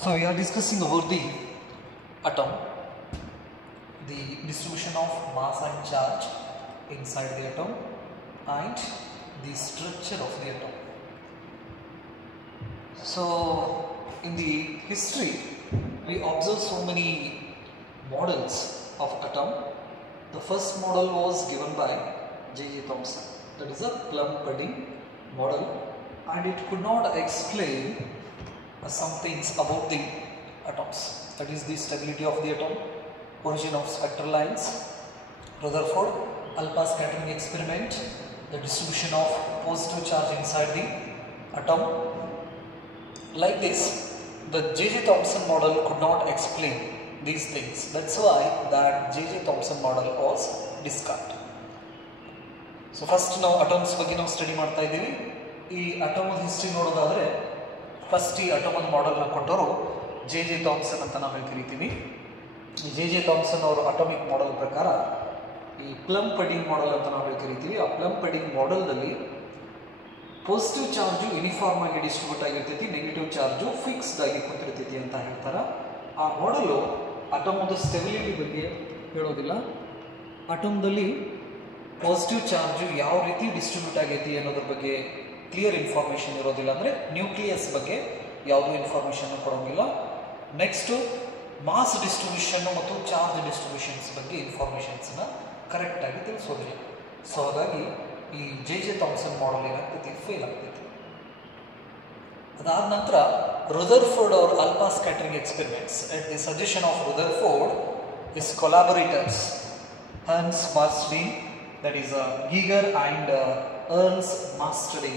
So we are discussing about the atom, the distribution of mass and charge inside the atom, and the structure of the atom. So in the history, we observe so many models of atom. The first model was given by J.J. Thomson. That is a plum-pudding model, and it could not explain some things about the atoms. That is the stability of the atom, origin of spectral lines, Rutherford alpha scattering experiment, the distribution of positive charge inside the atom. Like this, the J.J. Thomson model could not explain these things. That's why that J.J. Thomson model was discarded. So first ನಾವು atoms ಬಗ್ಗೆ ನಾವು study ಮಾಡ್ತಾ ಇದ್ದೀವಿ. ಈ atom history ನೋಡೋದಾದ್ರೆ first ಈ atom model ನ ಕೊಟ್ಟವರು J.J. ಥಾಮ್ಸನ್ ಅಂತ ನಾವು ಕರಿತೀವಿ. ಈ J.J. ಥಾಮ್ಸನ್ ಅವರು ಅಟಾಮಿಕ್ ಮಾಡೆಲ್ ಪ್ರಕಾರ ಈ ಪ್ಲಮ್ ಪಡಿಂಗ್ ಮಾಡೆಲ್ ಅಂತ ನಾವು ಕರಿತೀವಿ. ಆ ಪ್ಲಮ್ ಪಡಿಂಗ್ ಮಾಡೆಲ್ನಲ್ಲಿ ಪಾಸಿಟಿವ್ ಚಾರ್ಜು ಯೂನಿಫಾರ್ಮ್ ಆಗಿ ಡಿಸ್ಟ್ರಿಬ್ಯೂಟ್ ಆಗಿರ್ತೈತಿ, ನೆಗೆಟಿವ್ ಚಾರ್ಜು ಫಿಕ್ಸ್ಡ್ ಆಗಿ ಕೂತಿರ್ತೈತಿ ಅಂತ ಹೇಳ್ತಾರೆ. ಆ ಮಾಡೆಲು ಅಟಮ್ದ ಸ್ಟೆಬಿಲಿಟಿ ಬಗ್ಗೆ ಹೇಳೋದಿಲ್ಲ. ಅಟಮ್ದಲ್ಲಿ ಪಾಸಿಟಿವ್ ಚಾರ್ಜು ಯಾವ ರೀತಿ ಡಿಸ್ಟ್ರಿಬ್ಯೂಟ್ ಆಗೈತಿ ಅನ್ನೋದ್ರ ಬಗ್ಗೆ ಕ್ಲಿಯರ್ ಇನ್ಫಾರ್ಮೇಷನ್ ಇರೋದಿಲ್ಲ. ಅಂದರೆ ನ್ಯೂಕ್ಲಿಯಸ್ ಬಗ್ಗೆ ಯಾವುದೂ ಇನ್ಫಾರ್ಮೇಷನ್ ಕೊಡೋಂಗಿಲ್ಲ. ನೆಕ್ಸ್ಟು ಮಾಸ್ ಡಿಸ್ಟ್ರಿಬ್ಯೂಷನ್ ಮತ್ತು ಚಾರ್ಜ್ ಡಿಸ್ಟ್ರಿಬ್ಯೂಷನ್ಸ್ ಬಗ್ಗೆ ಇನ್ಫಾರ್ಮೇಷನ್ಸ್ನ ಕರೆಕ್ಟಾಗಿ ತಿಳಿಸೋದಿಲ್ಲ. ಸೊ ಹಾಗಾಗಿ ಈ J.J. ಥಾಮ್ಸನ್ ಮಾಡೆಲ್ ಏನಾಗ್ತೈತಿ, ಫೇಲ್ ಆಗ್ತೈತಿ. ಅದಾದ ನಂತರ ರುದರ್ಫೋರ್ಡ್ ಅವರ್ alpha scattering experiments at the suggestion of Rutherford is collaborators Hans Marsden, that is Geiger and Ernst Marstein.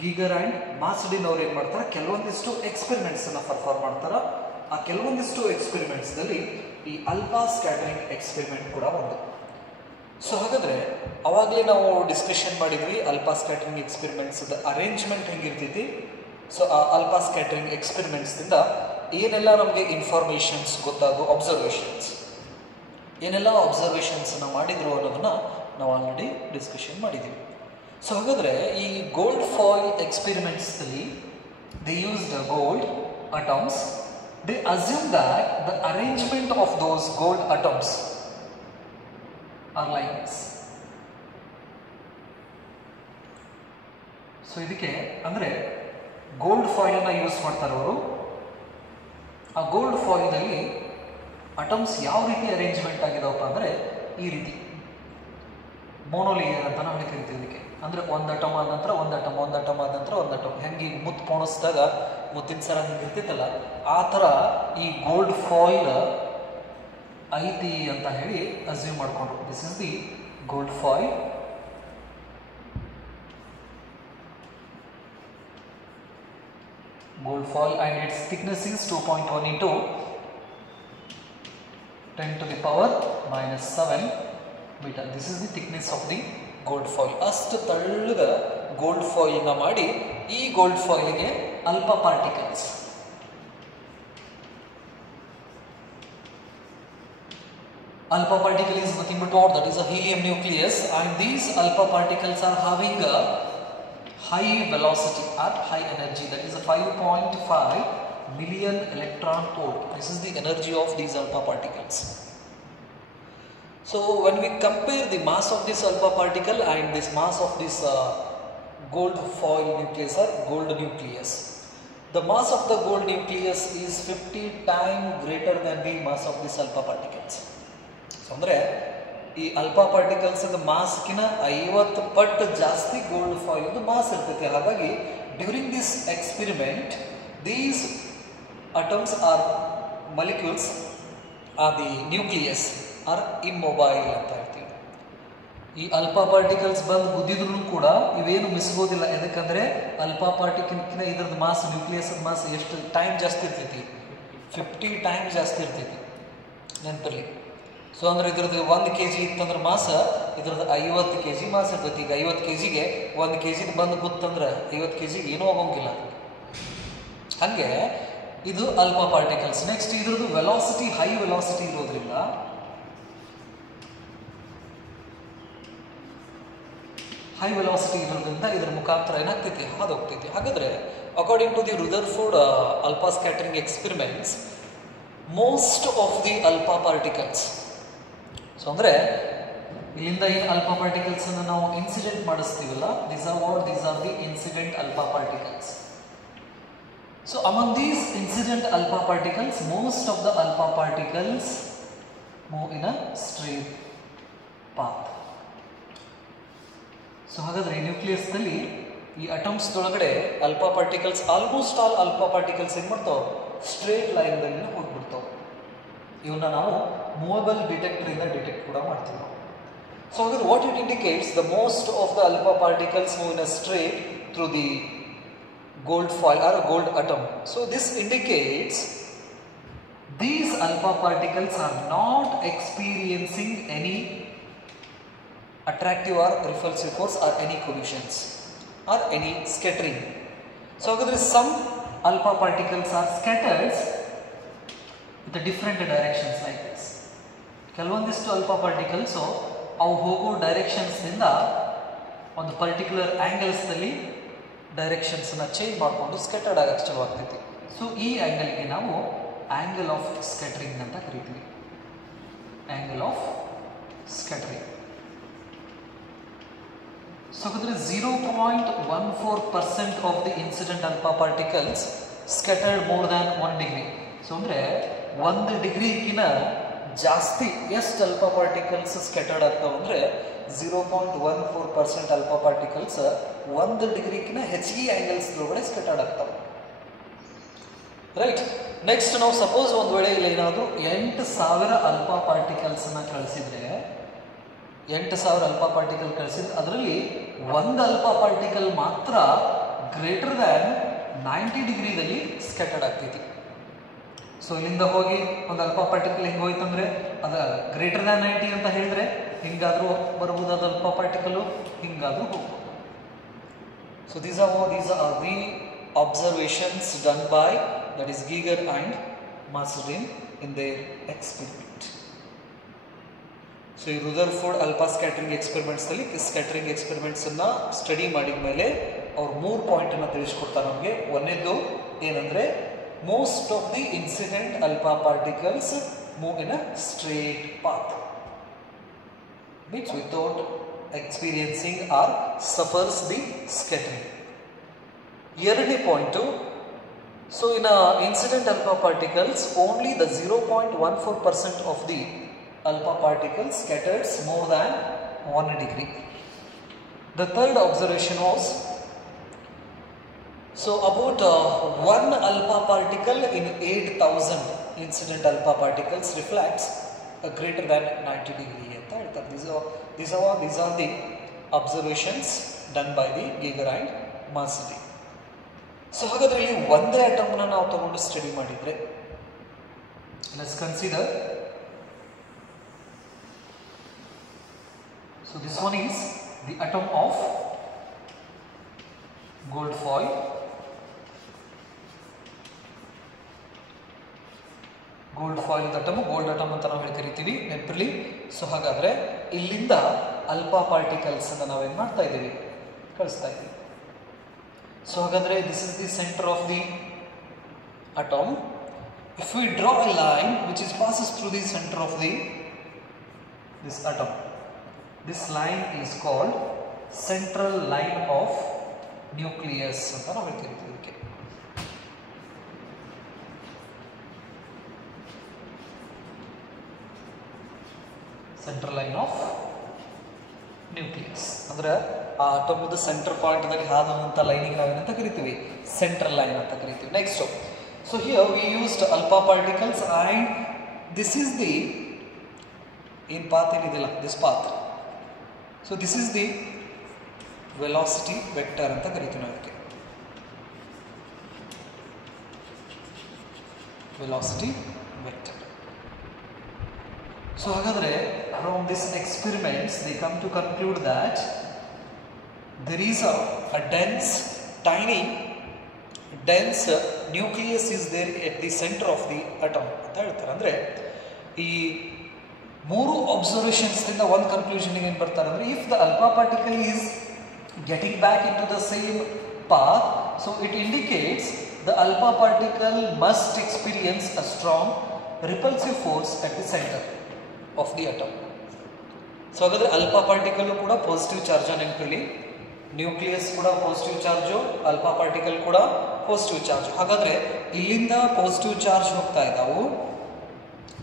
Geiger and Marstein ಅವರು ಏನು ಮಾಡ್ತಾರೆ, ಕೆಲವೊಂದಿಷ್ಟು ಎಕ್ಸ್ಪೆರಿಮೆಂಟ್ಸ್ ಅನ್ನು ಪರ್ಫಾರ್ಮ್ ಮಾಡ್ತಾರೆ. ಆ ಕೆಲವೊಂದಿಷ್ಟು ಎಕ್ಸ್ಪೆರಿಮೆಂಟ್ಸ್ ನಲ್ಲಿ ಈ ಆಲ್ಫಾ ಸ್ಕ್ಯಾಟರಿಂಗ್ ಎಕ್ಸ್ಪೆರಿಮೆಂಟ್ ಕೂಡ ಒಂದು. ಸೊ ಹಾಗಾದ್ರೆ ಅವಾಗಲೇ ನಾವು ಡಿಸ್ಕಷನ್ ಮಾಡಿದ್ವಿ ಆಲ್ಫಾ ಸ್ಕ್ಯಾಟರಿಂಗ್ ಎಕ್ಸ್ಪೆರಿಮೆಂಟ್ಸ್ ಅರೇಂಜ್ಮೆಂಟ್ ಹೆಂಗಿರ್ತೈತಿ. ಸೊ ಆ ಆಲ್ಫಾ ಸ್ಕ್ಯಾಟರಿಂಗ್ ಎಕ್ಸ್ಪೆರಿಮೆಂಟ್ಸ್ ಇಂದ ಏನೆಲ್ಲ ನಮಗೆ ಇನ್ಫಾರ್ಮೇಷನ್ಸ್ ಗೊತ್ತಾಗೋ, ಅಬ್ಸರ್ವೇಷನ್ಸ್ ಏನೆಲ್ಲ ಅಬ್ಸರ್ವೇಷನ್ಸನ್ನು ಮಾಡಿದ್ರು ಅನ್ನೋದನ್ನ ನಾವು ಆಲ್ರೆಡಿ ಡಿಸ್ಕಷನ್ ಮಾಡಿದ್ದೀವಿ. ಸೊ ಹಾಗಾದರೆ ಈ ಗೋಲ್ಡ್ ಫಾಯಿಲ್ ಎಕ್ಸ್ಪೆರಿಮೆಂಟ್ಸ್ನಲ್ಲಿ they used gold atoms. They assume that the arrangement of those gold atoms are like this. So ಇದಕ್ಕೆ ಅಂದರೆ ಗೋಲ್ಡ್ ಫಾಯಿಲನ್ನು ಯೂಸ್ ಮಾಡ್ತಾರೆ ಅವರು. ಆ ಗೋಲ್ಡ್ ಫಾಯಿಲ್ನಲ್ಲಿ ಅಟಮ್ಸ್ ಯಾವ ರೀತಿ ಅರೇಂಜ್ಮೆಂಟ್ ಆಗಿದಾವಪ್ಪ ಅಂದರೆ ಈ ರೀತಿ ಮೋನೋಲೇಯರ್ ಅಂತ ನಾವು ಕರಿತೀವಿ ಇದಕ್ಕೆ. ಅಂದರೆ ಒಂದು ಅಟಮ್ ಆದ ನಂತರ ಒಂದು ಅಟಮ್, ಒಂದು ಅಟಮ್ ಆದ ನಂತರ ಒಂದು ಅಟಮ್, ಹೆಂಗೆ ಮುತ್ತು ಪೋಣಿಸಿದಾಗ ಮುತ್ತಿನ ಸರ ಹಿಂಗೆ ಇರ್ತಿತ್ತಲ್ಲ, ಆ ಥರ ಈ ಗೋಲ್ಡ್ ಫಾಯಿಲ್ ಐತಿ ಅಂತ ಹೇಳಿ ಅಸ್ಯೂಮ್ ಮಾಡಿಕೊಂಡ್ರು. This is the gold foil. Gold foil and it's thickness is 2.1 into 10 to the power minus 7 meter. This is the thickness of the gold foil. ಅಷ್ಟು ತಳ್ಳಗ ಗೋಲ್ಡ್ ಫಾಯಿಲ್ನ ಮಾಡಿ ಈ ಗೋಲ್ಡ್ ಫಾಯಿಲ್ಗೆ alpha particles, alpha particle is nothing but what? That is a helium nucleus, and these alpha particles are having a high velocity or high energy, that is a 5.5 million electron volt. This is the energy of these alpha particles. So when we compare the mass of this alpha particle and this mass of this gold foil nucleus or gold nucleus, the mass of the gold nucleus is 50 times greater than the mass of this alpha particles. So ಅಂದರೆ ಈ alpha particles ಮಾಸ್ಕಿನ 50 ಪಟ್ಟು ಜಾಸ್ತಿ gold foil mass ಇರ್ತೈತಿ. ಹಾಗಾಗಿ during this experiment these atoms or molecules or the nucleus are immobile ಅಂತ ಹೇಳ್ತೀವಿ. ಈ alpha particles ಬಂದು ಗುದ್ದಿದ್ರು ಕೂಡ ಇವೇನು ಮಿಸ್ಬೋದಿಲ್ಲ. ಯಾಕಂದರೆ ಅಲ್ಫಾ ಪಾರ್ಟಿಕಲ್ಕಿನ ಇದ್ರದ್ದು ಮಾಸ್, ನ್ಯೂಕ್ಲಿಯಸ್ ಮಾಸ್ ಎಷ್ಟು ಟೈಮ್ ಜಾಸ್ತಿ ಇರ್ತೈತಿ, 50 ಟೈಮ್ ಜಾಸ್ತಿ ಇರ್ತೈತಿ ನೆನಪಲ್ಲಿ. ಸೊ ಅಂದರೆ ಇದ್ರದ್ದು 1 kg ಇತ್ತಂದ್ರೆ ಮಾಸ, ಇದ್ರದ್ದು 50 kg ಮಾಸ್ ಇರ್ತೈತಿ. ಈಗ 50 kgಗೆ 1 kg ಬಂದು ಗುತ್ತಂದ್ರೆ 50 kgಗೆ ಏನೂ ಆಗೋಂಗಿಲ್ಲ. ಹಾಗೆ ಇದು ಅಲ್ಫಾ ಪಾರ್ಟಿಕಲ್ಸ್. ನೆಕ್ಸ್ಟ್ ಇದ್ರದ್ದು ವೆಲಾಸಿಟಿ, ಹೈ ವೆಲಾಸಿಟಿ ಇರೋದ್ರಿಂದ ಹೈ ವೆಲಾಸಿಟಿ ಇರೋದ್ರಿಂದ ಇದರ ಮುಖಾಂತರ ಏನಾಗ್ತೈತಿ, ಹಾದು ಹೋಗ್ತೈತಿ. ಹಾಗಾದರೆ according to the Rutherford alpha scattering experiments, most of the alpha particles, so ಅಂದರೆ ಇಲ್ಲಿಂದ ಏನು alpha particles ಅನ್ನು ನಾವು incident ಮಾಡಿಸ್ತೀವಲ್ಲ, these are the incident alpha particles. So among these incident alpha particles, most of the alpha particles move in a straight path. So ಹಾಗಾದರೆ nucleus ನಲ್ಲಿ ಈ atoms ಒಳಗಡೆ alpha particles, almost all alpha particles ಏನು ಮಾಡ್ತಾವೆ, straight ಲೈನ್ದಲ್ಲಿ ಹೋಗ್ಬಿಡ್ತಾವೆ. ಇವನ್ನ ನಾವು movable detector ಇಂದ detect ಕೂಡ ಮಾಡ್ತೀವಿ ನಾವು. ಸೊ ಹಾಗಾದ್ರೆ what it indicates, the most of the alpha particles move in a straight through the gold foil or a gold atom. So this indicates these alpha particles are not experiencing any attractive or repulsive force or any collisions or any scattering. So some alpha particles are scattered with the different directions like this. ಕೆಲವೊಂದಿಷ್ಟು alpha particles ಅವು ಹೋಗೋ directions ನಿಂದ ಒಂದು particular angles ನಲ್ಲಿ directions ಅನ್ನ change ಮಾಡಿಕೊಂಡು scattered ಆಗಕ್ಕೆ ಚಾಲು ಆಗ್ತೈತಿ. ಸೊ ಈ ಆಂಗಲ್ಗೆ ನಾವು ಆಂಗಲ್ ಆಫ್ ಸ್ಕ್ಯಾಟರಿಂಗ್ ಅಂತ ಕರಿತೀವಿ. Angle of scattering. ಸೊ ಹಾಗಾದ್ರೆ 0.14% of the incident alpha particles scattered more than 1 degree. So ಅಂದರೆ 1 ಡಿಗ್ರಿಗಿನ ಜಾಸ್ತಿ ಎಷ್ಟು ಅಲ್ಫಾ ಪಾರ್ಟಿಕಲ್ಸ್ ಸ್ಕ್ಯಾಟರ್ಡ್ ಆಗ್ತಾವೆ ಅಂದರೆ 0.14% ಅಲ್ಫಾ ಪಾರ್ಟಿಕಲ್ಸ್ 1 ಡಿಗ್ರಿಗಿನ ಹೆಚ್ಚಿಗೆ ಆಂಗಲ್ಸ್ ಒಳಗಡೆ ಸ್ಕ್ಯಾಟರ್ಡ್ ಆಗ್ತಾವೆ. ರೈಟ್. ನೆಕ್ಸ್ಟ್ ನಾವು ಸಪೋಸ್ ಒಂದು ವೇಳೆ ಇಲ್ಲಿ ಏನಾದರೂ 8,000 ಅಲ್ಫಾ ಪಾರ್ಟಿಕಲ್ಸನ್ನು ಕಳಿಸಿದ್ರೆ, 8,000 ಅಲ್ಫಾ ಪಾರ್ಟಿಕಲ್ ಕಳಿಸಿದ್ರೆ ಅದರಲ್ಲಿ ಒಂದು ಅಲ್ಫಾ ಪಾರ್ಟಿಕಲ್ ಮಾತ್ರ ಗ್ರೇಟರ್ ದ್ಯಾನ್ 90 ಡಿಗ್ರಿದಲ್ಲಿ ಸ್ಕ್ಯಾಟರ್ಡ್ ಆಗ್ತೈತಿ. ಸೊ ಇಲ್ಲಿಂದ ಹೋಗಿ ಒಂದು ಅಲ್ಫಾ ಪಾರ್ಟಿಕಲ್ ಹೆಂಗೆ ಹೋಯ್ತು ಅಂದರೆ ಅದು ಗ್ರೇಟರ್ ದ್ಯಾನ್ 90 ಅಂತ ಹೇಳಿದ್ರೆ ಹಿಂಗಾದರೂ ಬರ್ಬೋದು, ಅದು ಅಲ್ಫಾ ಪಾರ್ಟಿಕಲು ಹಿಂಗಾದರೂ ಹೋಗ್ಬೋದು. So these are the observations done by, that is Geiger and Marsden in their experiment. So ಈ ರುದರ್ಫೋರ್ಡ್ ಅಲ್ಫಾ ಸ್ಕ್ಯಾಟರಿಂಗ್ ಎಕ್ಸ್ಪೆರಿಮೆಂಟ್ಸಲ್ಲಿ ಸ್ಕ್ಯಾಟರಿಂಗ್ ಎಕ್ಸ್ಪೆರಿಮೆಂಟ್ಸನ್ನು ಸ್ಟಡಿ ಮಾಡಿದ ಮೇಲೆ ಅವ್ರು 3 ಪಾಯಿಂಟನ್ನು ತಿಳಿಸ್ಕೊಡ್ತಾರೆ ನಮಗೆ. ಒಂದನೇದು ಏನಂದರೆ, most of the incident alpha particles move in a straight path, means without experiencing or suffers the scattering. ಎರಡನೇ point, so in incident alpha particles only the 0.14% of the alpha particles scatters more than 1 degree. The third observation was, so about 1 alpha particle in 8,000 incident alpha particles reflects a greater than 90 degree ಅಂತ ಹೇಳ್ತಾರೆ. These are the observations done by the Geiger and Marsden. So ಹಾಗಾದ್ರೆ ಇಲ್ಲಿ ಒಂದೇ ಅಟಮ್ನ ನಾವು ತಗೊಂಡು study ಮಾಡಿದ್ರೆ, let's consider, so this one is the atom of gold foil. Gold foil atom, gold atom ಅಂತ ನಾವು ಹೇಳಿ ಕರಿತೀವಿ, ನೆನಪಿರಲಿ. ಸೊ ಹಾಗಾದ್ರೆ ಇಲ್ಲಿಂದ ಅಲ್ಫಾ ಪಾರ್ಟಿಕಲ್ಸ್ ಅನ್ನು ನಾವೇನು ಮಾಡ್ತಾ ಇದ್ದೀವಿ, ಕಳಿಸ್ತಾ ಇದ್ದೀವಿ. ಸೊ ಹಾಗಾದ್ರೆ this is the centre of the atom. If we draw A line which is passes through the centre of this atom, this line is called central line of nucleus ಅಂತ ನಾವು ಹೇಳ್ತೀವಿ. ಇದಕ್ಕೆ ಸೆಂಟ್ರಲ್ ಲೈನ್ ಆಫ್ ನ್ಯೂಕ್ಲಿಯಸ್ ಅಂದ್ರೆ ಆ ಅಟಮ್ದ centre ಪಾಯಿಂಟ್ದಾಗ ಹಾದುವಂಥ ಲೈನಿಗೆ ನಾವೇನಂತ ಕರಿತೀವಿ, central line ಅಂತ ಕರಿತೀವಿ. Next, so here V used alpha particles and this is the ಏನು ಪಾತ್ ಏನಿದೆಯಲ್ಲ, this path. So this is the velocity vector ಅಂತ ಕರಿತೀವಿ ನಾವು ಅದಕ್ಕೆ, ವೆಲಾಸಿಟಿ ವೆಕ್ಟರ್. ಸೊ ಹಾಗಾದರೆ from this experiments they come to conclude that there is a dense, tiny, dense nucleus is there at the center of the atom ಅಂತ ಹೇಳ್ತಾರೆ. ಅಂದರೆ ಈ 3 ಅಬ್ಸರ್ವೇಷನ್ಸ್ನಿಂದ ಒಂದು ಕನ್ಕ್ಲೂಷನ್ಗೆ ಏನು ಬರ್ತಾರೆ ಅಂದರೆ, if the alpha particle is getting back into the same path So it indicates the alpha particle must experience a strong repulsive force at the center of the atom. So ಹಾಗಾದರೆ alpha particle ಕೂಡ positive charge ನೆನಪಿರಲಿ, nucleus ಕೂಡ positive charge, alpha particle ಕೂಡ positive charge. ಹಾಗಾದರೆ ಇಲ್ಲಿಂದ positive charge ಹೋಗ್ತಾ ಇದ್ದಾವು.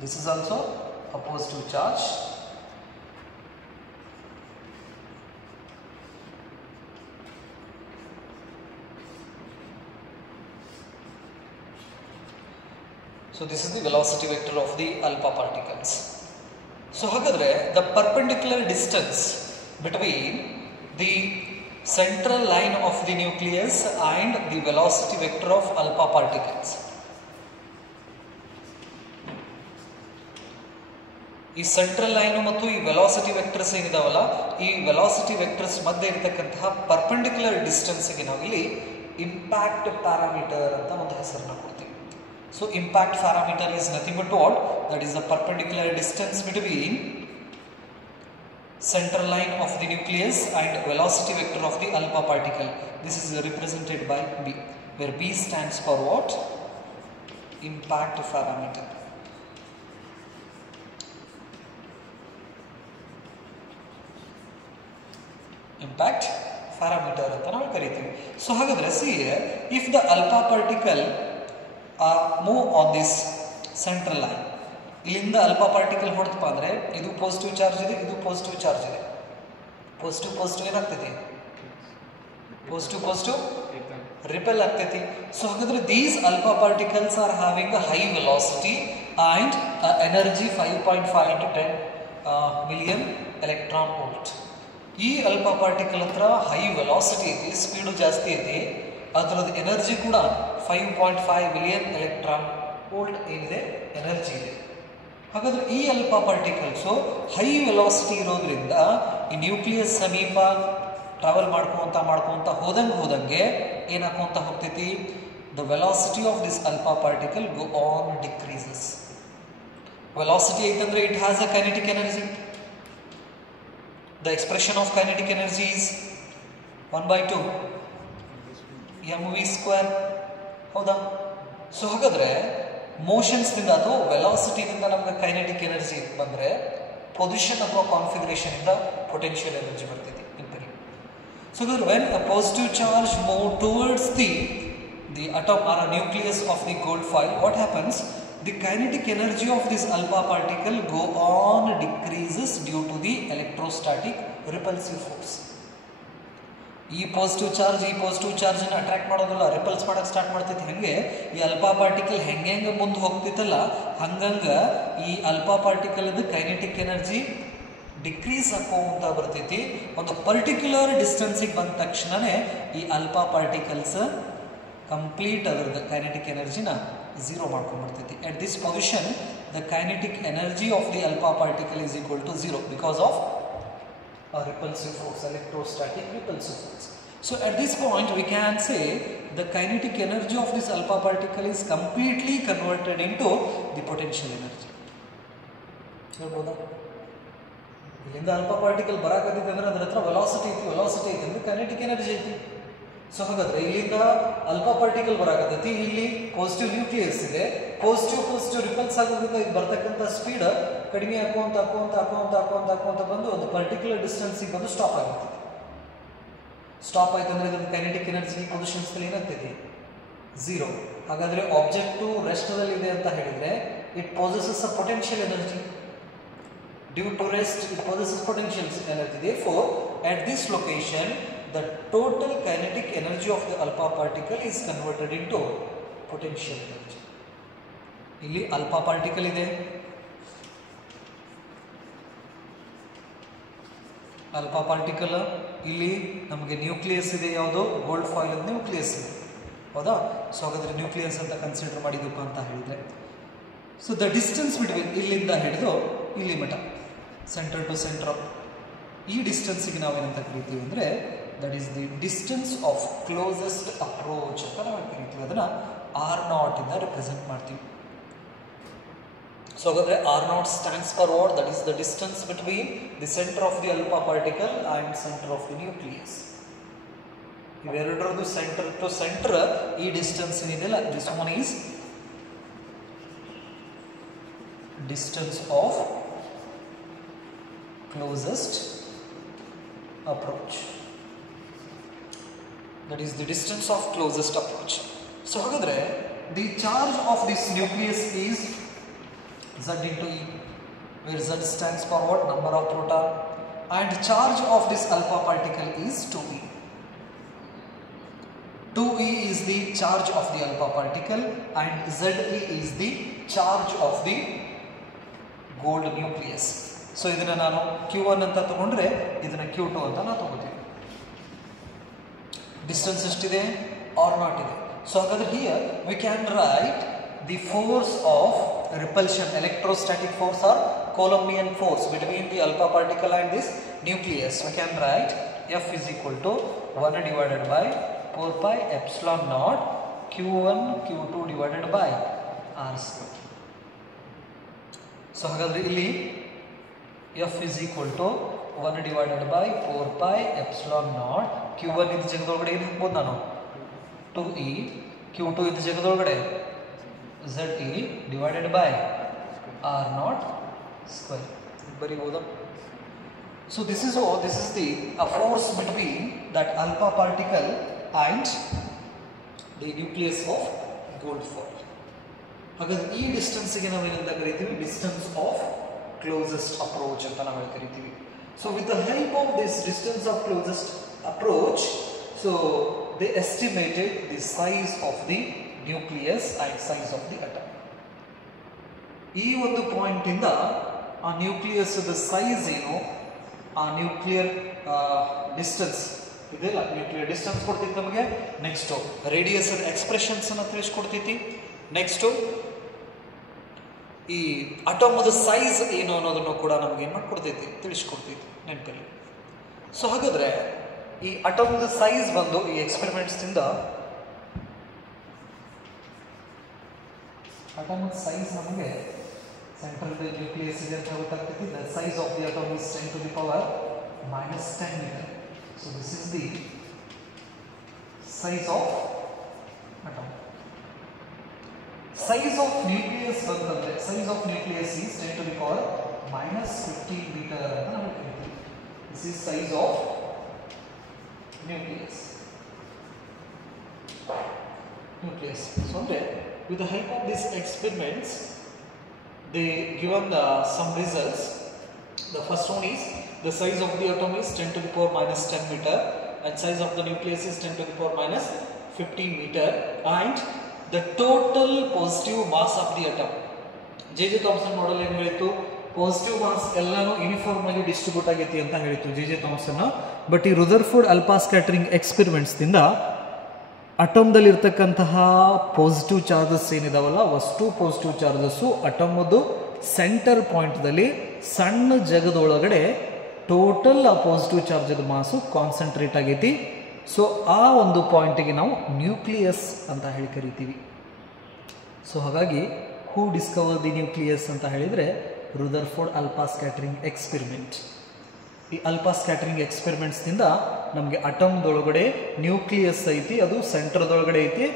This is also a positive charge. So this is the velocity vector of the alpha particles. So ಹಾಗಾದರೆ the perpendicular distance between the central line of the nucleus and the velocity vector of alpha particles. ಈ central line ಮತ್ತು ಈ velocity vectors ಏನಿದಾವಲ್ಲ, ಈ velocity vectors ಮಧ್ಯೆ ಇರತಕ್ಕಂತಹ perpendicular ಡಿಸ್ಟೆನ್ಸ್ಗೆ ನಾವಿಲ್ಲಿ impact parameter ಅಂತ ಒಂದು ಹೆಸರನ್ನು ಕೊಡ್ತೀವಿ. So impact parameter is nothing but what? That is the perpendicular distance between central line of the nucleus and velocity vector of the alpha particle. This is represented by B, where B stands for what? Impact parameter. Impact parameter ಅಂತ ನಾವು ಕರೀತೀವಿ. So ಹಾಗಾದ್ರೆ see, if the alpha particle move on this central line, ಇಲ್ಲಿಂದ alpha particle ಹೊಡೆದಪ್ಪ ಅಂದರೆ ಇದು positive charge ಇದೆ, ಇದು ಪಾಸಿಟಿವ್ ಚಾರ್ಜ್ ಇದೆ. ಪಾಸಿಟಿವ್ ಪಾಸಿಟಿವ್ ಏನಾಗ್ತೈತಿ? ಪಾಸಿಟಿವ್ ರಿಪೆಲ್ ಆಗ್ತೈತಿ. ಸೊ ಹಾಗಾದ್ರೆ these alpha particles are having a high velocity and energy 5.5 into 10 million electron volt. ಈ ಅಲ್ಫಾ ಪಾರ್ಟಿಕಲ್ ಹತ್ರ ಹೈ ವೆಲಾಸಿಟಿ ಐತಿ, ಸ್ಪೀಡು ಜಾಸ್ತಿ ಐತಿ, ಅದರದ್ದು ಎನರ್ಜಿ ಕೂಡ 5.5 ಮಿಲಿಯನ್ ಎಲೆಕ್ಟ್ರಾನ್ ವೋಲ್ಟ್ ಏನಿದೆ ಎನರ್ಜಿ ಇದೆ. ಹಾಗಾದರೆ ಈ ಅಲ್ಫಾ ಪಾರ್ಟಿಕಲ್ಸು ಹೈ ವೆಲಾಸಿಟಿ ಇರೋದ್ರಿಂದ ಈ ನ್ಯೂಕ್ಲಿಯಸ್ ಸಮೀಪ ಟ್ರಾವೆಲ್ ಮಾಡ್ಕೊತ ಹೋದಂಗೆ ಏನಾಗ್ಕೊಂತ ಹೋಗ್ತೈತಿ? The velocity of this alpha particle go on decreases. Velocity ಐತಂದ್ರೆ it has a kinetic energy. The expression of kinetic energy is 1/2 mv². ಹೌದಾ? ಸೊ ಹಾಗಾದರೆ ಮೋಷನ್ಸ್ನಿಂದ ಅಥವಾ ವೆಲಾಸಿಟಿನಿಂದ ನಮ್ಗೆ ಕೈನೆಟಿಕ್ ಎನರ್ಜಿ ಬಂದರೆ ಪೊಸಿಷನ್ ಅಥವಾ ಕಾನ್ಫಿಗರೇಷನಿಂದ ಪೊಟೆನ್ಷಿಯಲ್ ಎನರ್ಜಿ ಬರ್ತೈತಿ ಇಂಪರಿ. ಸೊ ಹಾಗಾದ್ರೆ when a positive charge move towards the atom or a nucleus of the gold foil, what happens? The kinetic energy of this alpha particle go on decreases due to the electrostatic repulsive force. ಈ positive ಚಾರ್ಜನ್ನು attract ಮಾಡೋದಲ್ಲ, repels ಮಾಡೋಕ್ಕೆ start ಮಾಡ್ತೈತಿ. ಹಾಗೆ ಈ alpha particle ಹೆಂಗೆ ಮುಂದೆ ಹೋಗ್ತೈತಲ್ಲ, ಹಂಗಂಗೆ ಈ ಅಲ್ಫಾ ಪಾರ್ಟಿಕಲ್ದು ಕೈನೆಟಿಕ್ ಎನರ್ಜಿ ಡಿಕ್ರೀಸ್ ಹಾಕೋಂತ ಬರ್ತೈತಿ. ಒಂದು ಪರ್ಟಿಕ್ಯುಲರ್ ಡಿಸ್ಟೆನ್ಸಿಗೆ ಬಂದ ತಕ್ಷಣವೇ ಈ ಅಲ್ಫಾ ಪಾರ್ಟಿಕಲ್ಸ್ ಕಂಪ್ಲೀಟ್ ಅದರದ್ದು ಕೈನೆಟಿಕ್ ಎನರ್ಜಿನ ಝೀರೋ ಮಾಡ್ಕೊಂಡ್ಬರ್ತೈತಿ. At this position the kinetic energy of the alpha particle is equal to 0 because of repulsive force, electrostatic repulsive force. So at this point we can say the kinetic energy of this alpha particle is completely converted into the potential energy. ಹೇಳ್ಬೋದಾ? ಇಲ್ಲಿಂದ alpha particle ಬರಾಕತ್ತಿದೆ ಅಂದ್ರೆ ಅದರ ಹತ್ರ velocity ಐತಿ ಅಂದ್ರೆ kinetic energy ಐತಿ. So ಹಾಗಾದ್ರೆ ಇಲ್ಲಿಂದ ಅಲ್ಫಾ ಪಾರ್ಟಿಕಲ್ ಬರಾಕತ್ತೈತಿ, ಇಲ್ಲಿ ಪಾಸಿಟಿವ್ ನ್ಯೂಕ್ಲಿಯಸ್ ಇದೆ, ಪಾಸಿಟಿವ್ ರಿಪಲ್ಸ್ ಆಗೋದ್ರಿಂದ ಇದು ಬರ್ತಕ್ಕಂಥ ಸ್ಪೀಡ್ ಕಡಿಮೆ ಹಾಕೋಂತ ಬಂದು ಒಂದು ಪರ್ಟಿಕ್ಯುಲರ್ ಡಿಸ್ಟೆನ್ಸಿಗೆ ಬಂದು ಸ್ಟಾಪ್ ಆಗುತ್ತೆ. ಸ್ಟಾಪ್ ಆಯ್ತು ಅಂದರೆ ಇದನ್ನು ಕೈನೆಟಿಕ್ ಎನರ್ಜಿ ಪೊಸಿಷನ್ಸ್ನಲ್ಲಿ ಏನಾಗ್ತೈತಿ? 0. ಹಾಗಾದರೆ ಆಬ್ಜೆಕ್ಟು ರೆಸ್ಟ್ದಲ್ಲಿದೆ ಅಂತ ಹೇಳಿದರೆ it possesses a potential energy. Due to rest it possesses potential energy. Therefore at this location the total kinetic energy of the alpha particle is converted into potential energy. ಇಲ್ಲಿ alpha particle ಇದೆ, alpha particle, ಇಲ್ಲಿ ನಮಗೆ nucleus ಇದೆ, ಯಾವುದು? Gold foil nucleus ಇದೆ. ಹೌದಾ? So ಹಾಗಾದರೆ nucleus ಅಂತ ಕನ್ಸಿಡರ್ ಮಾಡಿದಪ್ಪ ಅಂತ ಹೇಳಿದರೆ, ಸೊ ದ ಡಿಸ್ಟೆನ್ಸ್ ಬಿಟ್ವೀನ್ ಇಲ್ಲಿಂದ ಹಿಡಿದು ಇಲ್ಲಿ ಮಟ ಸೆಂಟರ್ ಟು ಸೆಂಟರ್, ಈ ಡಿಸ್ಟೆನ್ಸಿಗೆ ನಾವೇನಂತ ಕರಿತೀವಿ ಅಂದರೆ that is the distance of closest approach ಅಂತ ನಾವು ಕರಿತೀವಿ. ಅದನ್ನು R0 ಇಂದ ರೆಪ್ರೆಸೆಂಟ್ ಮಾಡ್ತೀವಿ. ಸೊ ಹಾಗಾದರೆ R0 stands for what? That is the distance between the centre of the alpha particle and centre of the nucleus. ಇವೆರಡರದ್ದು ಸೆಂಟರ್ ಟು ಸೆಂಟರ್ ಈ distance ಏನಿದೆಯಲ್ಲ, this one is distance of closest approach. That is the distance of closest approach. So ಹಾಗಾದ್ರೆ the charge of this nucleus is Z into E, where Z stands for what? Number of proton, and charge of this alpha particle is 2e. 2e is the charge of the alpha particle and Ze is the charge of the gold nucleus. So ಇದನ್ನ ನಾನು Q1 ಅಂತ ತಗೊಂಡ್ರೆ ಇದನ್ನ Q2 ಅಂತ ನಾನು ತಗೋತೀನಿ. Distance ಎಷ್ಟಿದೆ? R naught ಇದೆ. ಸೊ ಹಾಗಾದ್ರೆ here we can write the force of repulsion, electrostatic force or coulombian force between the alpha particle and this nucleus. We can write F is equal to 1 divided by 4 pi epsilon naught Q1 Q2 divided by R square. So ಹಾಗಾದ್ರೆ ಇಲ್ಲಿ F is equal to 1 divided by 4 pi epsilon naught Q1 ಇದ್ದ ಜಾಗದೊಳಗಡೆ ಏನು ಹಾಕ್ಬೋದು ನಾನು? 2e. Q2 ಇದ್ದ ಜಾಗದೊಳಗಡೆ Ze divided by R naught square ಬರೀಬೋದಾ? So this is the force between that alpha particle and the nucleus of gold foil. ಹಾಗಾದ್ರೆ ಈ ಡಿಸ್ಟೆನ್ಸ್ಗೆ ನಾವು ಏನಂತ ಕರಿತೀವಿ? ಡಿಸ್ಟೆನ್ಸ್ ಆಫ್ ಕ್ಲೋಸೆಸ್ಟ್ ಅಪ್ರೋಚ್ ಅಂತ ನಾವು ಕರಿತೀವಿ. So with the help of this distance of closest approach, so they estimated the size of the nucleus and size of the atom. ಈ ಒಂದು ಪಾಯಿಂಟ್ ಇಂದ ಆ ನ್ಯೂಕ್ಲಿಯಸ್ ಸೈಜ್ ಏನು, ಆ ನ್ಯೂಕ್ಲಿಯರ್ ಡಿಸ್ಟೆನ್ಸ್ ಇದೆಲ್ಲ, ನ್ಯೂಕ್ಲಿಯರ್ ಡಿಸ್ಟೆನ್ಸ್ ಕೊಡ್ತೈತಿ ನಮಗೆ. ನೆಕ್ಸ್ಟ್ ರೇಡಿಯಸ್ ಎಕ್ಸ್ಪ್ರೆಷನ್ಸ್ ಅನ್ನ ತಿಳಿಸ್ಕೊಡ್ತೈತಿ. ನೆಕ್ಸ್ಟ್ ಈ ಅಟೋಮದ ಸೈಜ್ ಏನು ಅನ್ನೋದನ್ನು ಕೂಡ ನಮ್ಗೆ ಏನು ಮಾಡ್ಕೊಡ್ತೈತಿ? ತಿಳಿಸ್ಕೊಡ್ತೈತಿ ನೆನಪಲ್ಲಿ. ಸೊ ಹಾಗಾದ್ರೆ ಈ ಅಟೋಮದ ಸೈಜ್ ಬಂದು ಈ ಎಕ್ಸ್ಪೆರಿಮೆಂಟ್ಸ್ನಿಂದ ಅಟೋಮದ ಸೈಜ್ ನಮಗೆ ಸೆಂಟ್ರಲ್ ನ್ಯೂಕ್ಲಿಯಸ್ ಇದೆ ಅಂತ ಗೊತ್ತಾಗ್ತೈತಿ. The size of the atom is 10 to the power minus 10 meter. So this is the size of atom. Size of nucleus ಬಂತಂದ್ರೆ size of nucleus is 10 to the power minus 15 meter ಅಂತ ನಾವು ಹೇಳ್ತೀವಿ. This is size of nucleus. So with the help of these experiments, they given some results. The first one is the size of the atom is 10 to the power minus 10 meter and size of the nucleus is 10 to the power minus 15 meter and the total positive mass of the atom. J.J. Thomson model ಏನು ಹೇಳಿತ್ತು? Positive mass ಎಲ್ಲಾನು uniform ಆಗಿ distribute ಆಗೈತಿ ಅಂತ ಹೇಳಿತ್ತು J.J. Thomson. But ಈ Rutherford alpha scattering ಎಕ್ಸ್ಪೆರಿಮೆಂಟ್ಸ್ನಿಂದ ಅಟಮ್ದಲ್ಲಿ ಇರ್ತಕ್ಕಂತಹ positive charges ಏನಿದಾವಲ್ಲ, ಅಷ್ಟು ಪಾಸಿಟಿವ್ ಚಾರ್ಜಸ್ಸು ಅಟಮ್ದು ಸೆಂಟರ್ ಪಾಯಿಂಟ್ದಲ್ಲಿ ಸಣ್ಣ ಜಗದೊಳಗಡೆ ಟೋಟಲ್ ಆ ಪಾಸಿಟಿವ್ ಚಾರ್ಜದ ಮಾಸು ಕಾನ್ಸಂಟ್ರೇಟ್ ಆಗೈತಿ. ಸೊ ಆ ಒಂದು ಪಾಯಿಂಟಿಗೆ ನಾವು ನ್ಯೂಕ್ಲಿಯಸ್ ಅಂತ ಹೇಳಿ ಕರಿತೀವಿ. ಸೊ ಹಾಗಾಗಿ ಹೂ ಡಿಸ್ಕವರ್ ದಿ ನ್ಯೂಕ್ಲಿಯಸ್ ಅಂತ ಹೇಳಿದರೆ ರುದರ್ಫೋರ್ಡ್ ಅಲ್ಫಾ ಸ್ಕ್ಯಾಟರಿಂಗ್ ಎಕ್ಸ್ಪೆರಿಮೆಂಟ್. ಈ ಅಲ್ಫಾ ಸ್ಕ್ಯಾಟರಿಂಗ್ ಎಕ್ಸ್ಪೆರಿಮೆಂಟ್ಸ್ನಿಂದ ನಮಗೆ ಅಟಮ್ದೊಳಗಡೆ ನ್ಯೂಕ್ಲಿಯಸ್ ಐತಿ, ಅದು ಸೆಂಟರ್ದೊಳಗಡೆ ಐತಿ.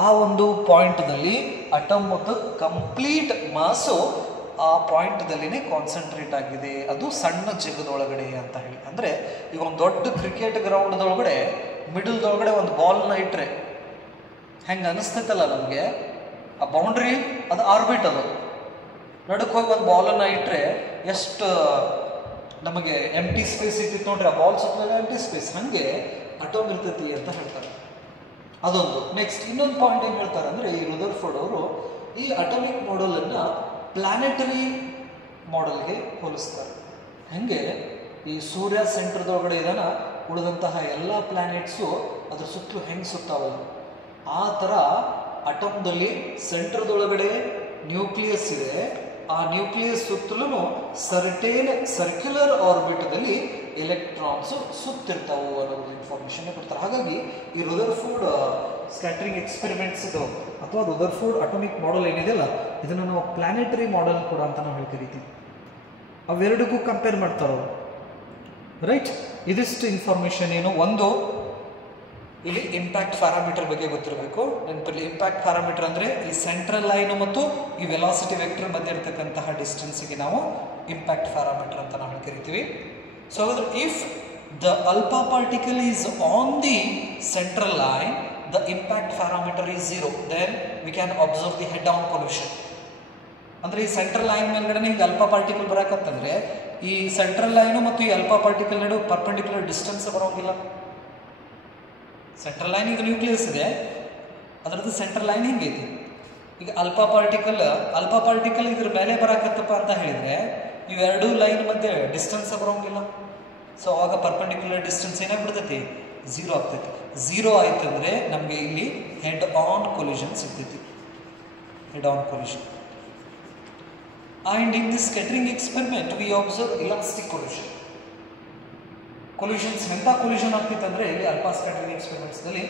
ಆ ಒಂದು ಪಾಯಿಂಟ್ದಲ್ಲಿ ಅಟಮ್ ಮತ್ತು ಕಂಪ್ಲೀಟ್ ಮಾಸು ಆ ಪಾಯಿಂಟ್ದಲ್ಲಿನೇ ಕಾನ್ಸಂಟ್ರೇಟ್ ಆಗಿದೆ, ಅದು ಸಣ್ಣ ಜಗದೊಳಗಡೆ ಅಂತ ಹೇಳಿ. ಅಂದರೆ ಈಗ ಒಂದು ದೊಡ್ಡ ಕ್ರಿಕೆಟ್ ಗ್ರೌಂಡ್ದೊಳಗಡೆ ಮಿಡಲ್ದೊಳಗಡೆ ಒಂದು ಬಾಲ್ನ ಇಟ್ಟರೆ ಹೆಂಗೆ ಅನಿಸ್ತೈತಲ್ಲ ನಮಗೆ, ಆ ಬೌಂಡ್ರಿ ಅದು ಆರ್ಬಿಟ್, ಅದು ನಡಕ್ಕೆ ಹೋಗಿ ಒಂದು ಬಾಲನ್ನು ಇಟ್ಟರೆ ಎಷ್ಟು ನಮಗೆ ಎಂಟಿ ಸ್ಪೇಸ್ ಇರ್ತಿತ್ತು ನೋಡ್ರಿ, ಆ ಬಾಲ್ ಸುತ್ತಲೂ ಎಂಟಿ ಸ್ಪೇಸ್, ಹಾಗೆ ಅಟೋಮ್ ಇರ್ತೈತಿ ಅಂತ ಹೇಳ್ತಾರೆ. ಅದೊಂದು. ನೆಕ್ಸ್ಟ್ ಇನ್ನೊಂದು ಪಾಯಿಂಟ್ ಏನು ಹೇಳ್ತಾರೆ ಅಂದರೆ, ಈ ರುದರ್ಫೋರ್ಡ್ ಅವರು ಈ ಅಟಮಿಕ್ ಮಾಡೆಲನ್ನು ಪ್ಲಾನೆಟರಿ ಮಾಡೆಲ್ಗೆ ಹೋಲಿಸ್ತಾರೆ. ಹೆಂಗೆ ಈ ಸೂರ್ಯ ಸೆಂಟರ್ದೊಳಗಡೆ ಇದನ್ನ ಉಳಿದಂತಹ ಎಲ್ಲ ಪ್ಲಾನೆಟ್ಸು ಅದ್ರ ಸುತ್ತಲೂ ಹೆಂಗೆ ಸುತ್ತಾವಲ್ಲ, ಆ ಥರ ಅಟಮ್ದಲ್ಲಿ ಸೆಂಟರ್ದೊಳಗಡೆ ನ್ಯೂಕ್ಲಿಯಸ್ ಇದೆ. ಆ ನ್ಯೂಕ್ಲಿಯಸ್ ಸುತ್ತಲೂ ಸರ್ಕ್ಯುಲರ್ ಆರ್ಬಿಟ್ದಲ್ಲಿ ಎಲೆಕ್ಟ್ರಾನ್ಸ್ ಸುತ್ತಿರ್ತಾವು ಅನ್ನೋದು ಇನ್ಫಾರ್ಮೇಶನ್ ಕೊಡ್ತಾರೆ. ಹಾಗಾಗಿ ಈ ರುದರ್ಫೋರ್ಡ್ ಸ್ಕ್ಯಾಟರಿಂಗ್ ಎಕ್ಸ್ಪೆರಿಮೆಂಟ್ಸ್ ಇದು ಅಥವಾ ರುದರ್ಫೋರ್ಡ್ ಅಟೋಮಿಕ್ ಮಾಡೆಲ್ ಏನಿದೆಯಲ್ಲ, ಇದನ್ನು ನಾವು ಪ್ಲಾನೆಟರಿ ಮಾಡೆಲ್ ಕೂಡ ಅಂತ ನಾವು ಹೇಳಿ ಕರಿತೀವಿ. ಅವೆರಡಕ್ಕೂ ಕಂಪೇರ್ ಮಾಡ್ತಾರ ರೈಟ್. ಇದಿಷ್ಟು ಇನ್ಫಾರ್ಮೇಶನ್ ಏನು, ಒಂದು ಇಲ್ಲಿ ಇಂಪ್ಯಾಕ್ಟ್ ಪ್ಯಾರಾಮೀಟರ್ ಬಗ್ಗೆ ಗೊತ್ತಿರಬೇಕು. ನೆನಪಲ್ಲಿ ಇಂಪ್ಯಾಕ್ಟ್ ಪ್ಯಾರಾಮೀಟರ್ ಅಂದರೆ ಈ ಸೆಂಟ್ರಲ್ ಲೈನ್ ಮತ್ತು ಈ ವೆಲಾಸಿಟಿ ವೆಕ್ಟರ್ ಮಧ್ಯೆ ಇರತಕ್ಕಂತಹ ಡಿಸ್ಟೆನ್ಸ್ಗೆ ನಾವು ಇಂಪ್ಯಾಕ್ಟ್ ಪ್ಯಾರಾಮೀಟರ್ ಅಂತ ನಾವು ಕರಿತೀವಿ. ಸೊ ಹಾಗಾದ್ರೆ if the alpha particle is on the central line, the impact parameter is 0, then we can observe the head on collision. ಅಂದರೆ ಈ ಸೆಂಟ್ರಲ್ ಲೈನ್ ಮೇಲ್ಗಡೆ ಹಿಂಗೆ ಅಲ್ಫಾ ಪಾರ್ಟಿಕಲ್ ಬರಕತ್ತಂದ್ರೆ ಈ ಸೆಂಟ್ರಲ್ ಲೈನು ಮತ್ತು ಈ ಅಲ್ಫಾ ಪಾರ್ಟಿಕಲ್ ನಡುವೆ ಪರ್ಪೆಂಡಿಕ್ಯುಲರ್ ಡಿಸ್ಟೆನ್ಸ್ ಬರೋಂಗಿಲ್ಲ. Central line ಈಗ ನ್ಯೂಕ್ಲಿಯಸ್ ಇದೆ, ಅದರದ್ದು ಸೆಂಟ್ರಲ್ ಲೈನ್ ಹಿಂಗೈತಿ. ಈಗ ಅಲ್ಫಾ ಪಾರ್ಟಿಕಲ್ ಇದ್ರ ಮೇಲೆ ಬರಾಕತ್ತಪ್ಪ ಅಂತ ಹೇಳಿದ್ರೆ ಇವೆರಡೂ ಲೈನ್ ಮಧ್ಯೆ ಡಿಸ್ಟೆನ್ಸ್ ಬರೋಂಗಿಲ್ಲ. ಸೊ ಆಗ ಪರ್ಪೆಂಡಿಕ್ಯುಲರ್ ಡಿಸ್ಟೆನ್ಸ್ ಏನಾಗ್ಬಿಡ್ತೈತಿ, 0 ಆಗ್ತೈತಿ. 0 ಆಯ್ತಂದ್ರೆ ನಮಗೆ ಇಲ್ಲಿ ಹೆಡ್ ಆನ್ ಕೊಲ್ಯೂಷನ್ ಸಿಗ್ತೈತಿ, head on collusion. And in this scattering experiment we observe elastic collision. Collisions ಎಂತ collision ಆಗ್ತಿತ್ತು ಅಂದ್ರೆ ಇಲ್ಲಿ ಅಲ್ಫಾ ಸ್ಕ್ಯಾಟರಿಂಗ್ ಎಕ್ಸ್ಪೆರಿಮೆಂಟ್ಸ್ ದಲ್ಲಿ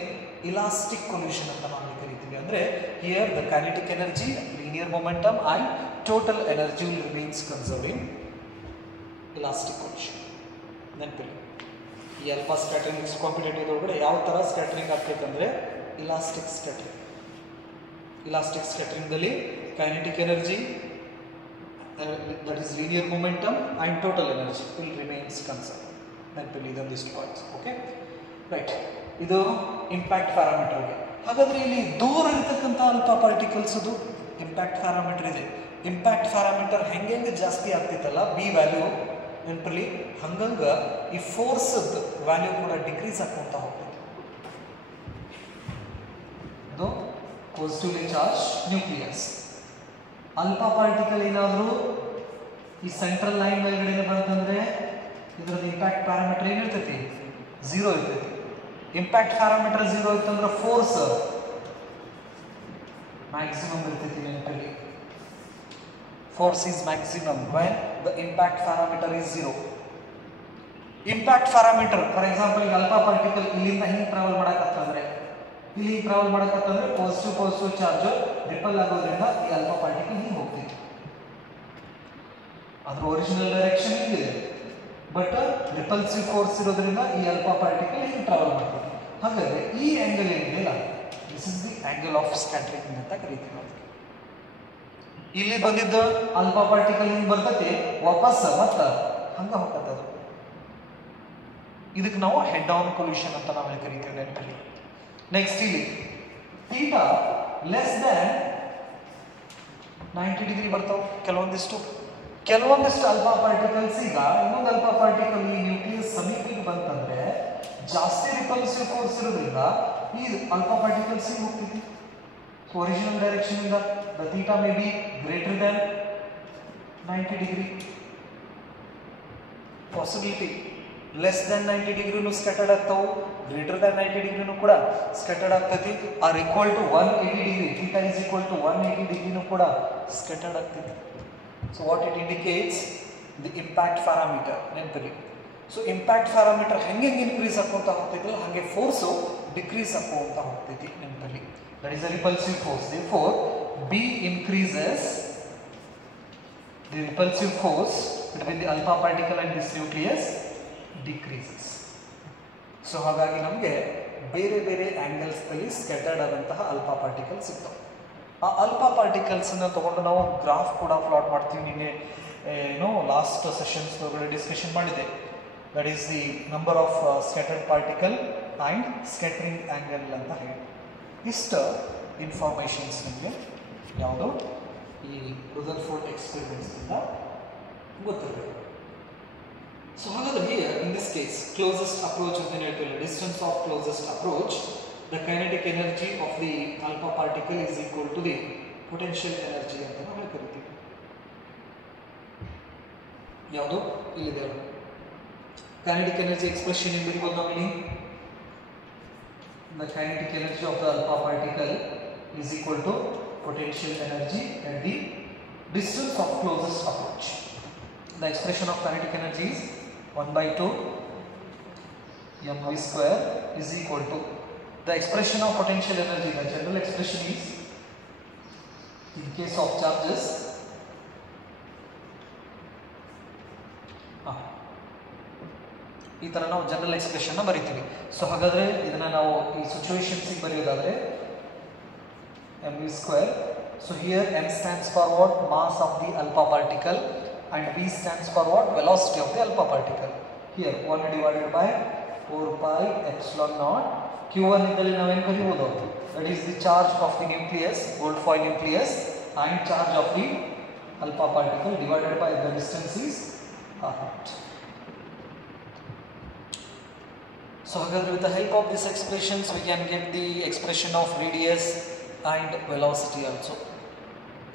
ಇಲಾಸ್ಟಿಕ್ collision ಅಂತ ನಾವು ಕರೀತೀವಿ. ಅಂದ್ರೆ here the kinetic energy, linear momentum and total energy will remains conserved in elastic collision. ನೆನಪಿರಲಿ, ಈ ಅಲ್ಫಾ ಸ್ಕ್ಯಾಟರಿಂಗ್ ಕಾಂಪಿಟೇಟಿವ್ ಒಳಗಡೆ ಯಾವ ತರ ಸ್ಕ್ಯಾಟರಿಂಗ್ ಆಗ್ತೈತೆ ಅಂದ್ರೆ ಇಲಾಸ್ಟಿಕ್ ಸ್ಕ್ಯಾಟರಿಂಗ್. ಇಲಾಸ್ಟಿಕ್ ಸ್ಕ್ಯಾಟರಿಂಗ್ ದಲ್ಲಿ kinetic energy, that is linear momentum and total energy will remains conserved. ನೆನಪಿರಲಿ ಇದೊಂದು ಇಷ್ಟು ಪಾಯಿಂಟ್ಸ್. ಓಕೆ ರೈಟ್, ಇದು ಇಂಪ್ಯಾಕ್ಟ್ ಪ್ಯಾರಾಮೀಟರ್ಗೆ. ಹಾಗಾದ್ರೆ ಇಲ್ಲಿ ದೂರ ಇರತಕ್ಕಂಥ ಅಲ್ಫಾ ಪಾರ್ಟಿಕಲ್ಸ್ ಅದು ಇಂಪ್ಯಾಕ್ಟ್ ಪ್ಯಾರಾಮೀಟರ್ ಇದೆ. ಇಂಪ್ಯಾಕ್ಟ್ ಪ್ಯಾರಾಮೀಟರ್ ಹೆಂಗೆ ಜಾಸ್ತಿ ಆಗ್ತಿತ್ತಲ್ಲ ಬಿ ವ್ಯಾಲ್ಯೂ, ನೆನಪಿರಲಿ ಹಂಗಂಗ ಈ ಫೋರ್ಸ್ ವ್ಯಾಲ್ಯೂ ಕೂಡ ಡಿಕ್ರೀಸ್ ಆಗ್ಕೊಂತ ಹೋಗ್ತದೆ. ಇದು positively charge nucleus. Alpha particle ಏನಾದರೂ ಈ ಸೆಂಟ್ರಲ್ ಲೈನ್ ಮೇಲ್ಗಡೆ ಬಂತಂದ್ರೆ ಇದರದ್ದು ಇಂಪ್ಯಾಕ್ಟ್ ಪ್ಯಾರಾಮೀಟರ್ ಏನಿರ್ತೈತಿ, 0 ಇರ್ತೈತಿ. ಇಂಪ್ಯಾಕ್ಟ್ ಪ್ಯಾರಾಮೀಟರ್ 0 ಇತ್ತಂದ್ರೆ ಫೋರ್ಸ್ ಮ್ಯಾಕ್ಸಿಮಮ್ ಇರ್ತೈತಿ. ನೆನಪಲ್ಲಿ force is maximum when the impact parameter is 0. Impact parameter for example ಈಗ ಅಲ್ಫಾ ಪಾರ್ಟಿಕಲ್ ಇಲ್ಲಿಂದ ಹಿಂಗೆ ಟ್ರಾವೆಲ್ ಮಾಡಕತ್ತಂದ್ರೆ ಪಾಸಿಟಿವ್ ಚಾರ್ಜ್ ರಿಪಲ್ ಆಗೋದ್ರಿಂದ ಈ ಅಲ್ಫಾ ಪಾರ್ಟಿಕಲ್ ಹಿಂಗೆ ಹೋಗ್ತೈತಿ. ಅದ್ರ ಒರಿಜಿನಲ್ ಡೈರೆಕ್ಷನ್ ಹಿಂಗಿದೆ, ಬಟ್ ರಿಪಲ್ಸಿವ್ ಫೋರ್ಸ್ ಇರೋದ್ರಿಂದ ಈ ಅಲ್ಫಾ ಪಾರ್ಟಿಕಲ್ ಹಿಂಗೆ ಟ್ರಾವೆಲ್ ಮಾಡ್ತೈತಿ. ಹಾಗಾದ್ರೆ ಈ ಆಂಗಲ್ ಏನಿದೆಯಲ್ಲ, this is the angle of scattering ಅಂತ ಕರೀತೀವಿ. ಇಲ್ಲಿ ಬಂದಿದ್ದ ಅಲ್ಫಾ ಪಾರ್ಟಿಕಲ್ ಹಿಂಗೆ ಬರ್ತೈತಿ, ವಾಪಸ್ ಮತ್ತ ಹಂಗ ಹೋಗ್ತದ. ಇದಕ್ಕೆ ನಾವು ಹೆಡ್ ಆನ್ ಕೊಲ್ಯೂಷನ್ ಅಂತ ನಾವು ಕರೀತೀವಿ. ನೆನಪಲ್ಲಿ ನೆಕ್ಸ್ಟ್ ಇಲ್ಲಿ ಥೀಟಾ ಲೆಸ್ ದ್ಯಾನ್ 90 ಡಿಗ್ರಿ ಬರ್ತಾವೆ ಕೆಲವೊಂದಿಷ್ಟು ಅಲ್ಫಾ ಪಾರ್ಟಿಕಲ್ಸ್. ಈಗ ಇನ್ನೊಂದು ಅಲ್ಫಾ ಪಾರ್ಟಿಕಲ್ ಈ ನ್ಯೂಕ್ಲಿಯಸ್ ಸಮೀಪಕ್ಕೆ ಬಂತಂದ್ರೆ ಜಾಸ್ತಿ ರಿಪಲ್ಸಿವ್ ಫೋರ್ಸ್ ಇರೋದ್ರಿಂದ ಈ ಅಲ್ಫಾ ಪಾರ್ಟಿಕಲ್ಸ್ ಹೋಗ್ತೈತಿ. ಸೊ ಒರಿಜಿನಲ್ ಡೈರೆಕ್ಷನ್ ಇಂದ the theta may be greater than 90 degree. Possibility less than 90 ಡಿಗ್ರಿನೂ ಸ್ಕ್ಯಾಟರ್ಡ್ ಆಗ್ತಾವು, ಗ್ರೇಟರ್ ದ್ಯಾನ್ 90 ಡಿಗ್ರಿನೂ ಕೂಡ ಸ್ಕ್ಯಾಟರ್ಡ್ ಆಗ್ತೈತಿ. Or equal to 180 degree, theta is equal to 180 ಡಿಗ್ರಿನೂ ಕೂಡ ಸ್ಕ್ಯಾಟರ್ಡ್ ಆಗ್ತೈತಿ. So what it indicates the impact parameter. ನೆನಪಿರಿ, ಸೊ ಇಂಪ್ಯಾಕ್ಟ್ ಪ್ಯಾರಾಮೀಟರ್ ಹೆಂಗೆ ಇನ್ಕ್ರೀಸ್ ಆಕೋತಾ ಹೋಗ್ತೈತಲ್ಲ ಹಾಗೆ ಫೋರ್ಸು ಡಿಕ್ರೀಸ್ ಆಕೋತಾ ಹೋಗ್ತೈತಿ. ನೆನಪಲ್ಲಿ that is a repulsive force. Therefore B increases the repulsive force between the alpha particle and this nucleus decreases. So ಹಾಗಾಗಿ ನಮಗೆ ಬೇರೆ ಬೇರೆ ಆ್ಯಂಗಲ್ಸ್ನಲ್ಲಿ ಸ್ಕ್ಯಾಟರ್ಡ್ ಆದಂತಹ ಅಲ್ಫಾ ಪಾರ್ಟಿಕಲ್ಸ್ ಸಿಗ್ತವೆ. ಆ ಅಲ್ಫಾ ಪಾರ್ಟಿಕಲ್ಸನ್ನು ತೊಗೊಂಡು ನಾವು ಗ್ರಾಫ್ ಕೂಡ ಪ್ಲಾಟ್ ಮಾಡ್ತೀವಿ. ನಿನ್ನೆ ಲಾಸ್ಟ್ ಸೆಷನ್ಸ್ ಒಳಗಡೆ ಡಿಸ್ಕಷನ್ ಮಾಡಿದೆ. That is the number of scattered particle and scattering angle ಅಂತ ಹೇಳಿ ಇಷ್ಟು ಇನ್ಫಾರ್ಮೇಷನ್ಸ್ ನಿಮಗೆ ಯಾವುದು ಈ ರುದರ್ಫೋರ್ಡ್ ಎಕ್ಸ್ಪೆರಿಮೆಂಟ್ಸ್ನಿಂದ ಗೊತ್ತಿರಬೇಕು. So however here in this case closest approach of the distance of closest approach, the kinetic energy of the alpha particle is equal to the potential energy ಅಂತ ನಾವು ಕರಿತೀವಿ. ಯಾವುದು ಇಲ್ಲಿದೆ kinetic energy expression ಏನು ಬರೀಬಹುದು ನಾವು ಇಲ್ಲಿ. The kinetic energy of the alpha particle is equal to potential energy at the distance of closest approach. The expression of kinetic energy is 1/2 mv square is equal to the expression of potential energy. The general expression is, in case of charges, ಈ ಥರ ನಾವು general ಎಕ್ಸ್ಪ್ರೆಷನ್ನ ಬರಿತೀವಿ. So ಹಾಗಾದರೆ ಇದನ್ನು ನಾವು ಈ ಸಿಚುವೇಶನ್ಸಿಗೆ ಬರೆಯೋದಾದರೆ mv square. So here m stands for what? Mass of the alpha particle, and v stands for what? Velocity of the alpha particle. Here 1 divided by 4 pi epsilon naught. q1 ಇದ್ದಲ್ಲಿ ನಾವೇನು ಬರೀಬಹುದು? That is the charge of the nucleus, gold foil nucleus, and charge of the alpha particle divided by the distance is r naught. So hagadre with the help of these expressions we can get the expression of radius and velocity also.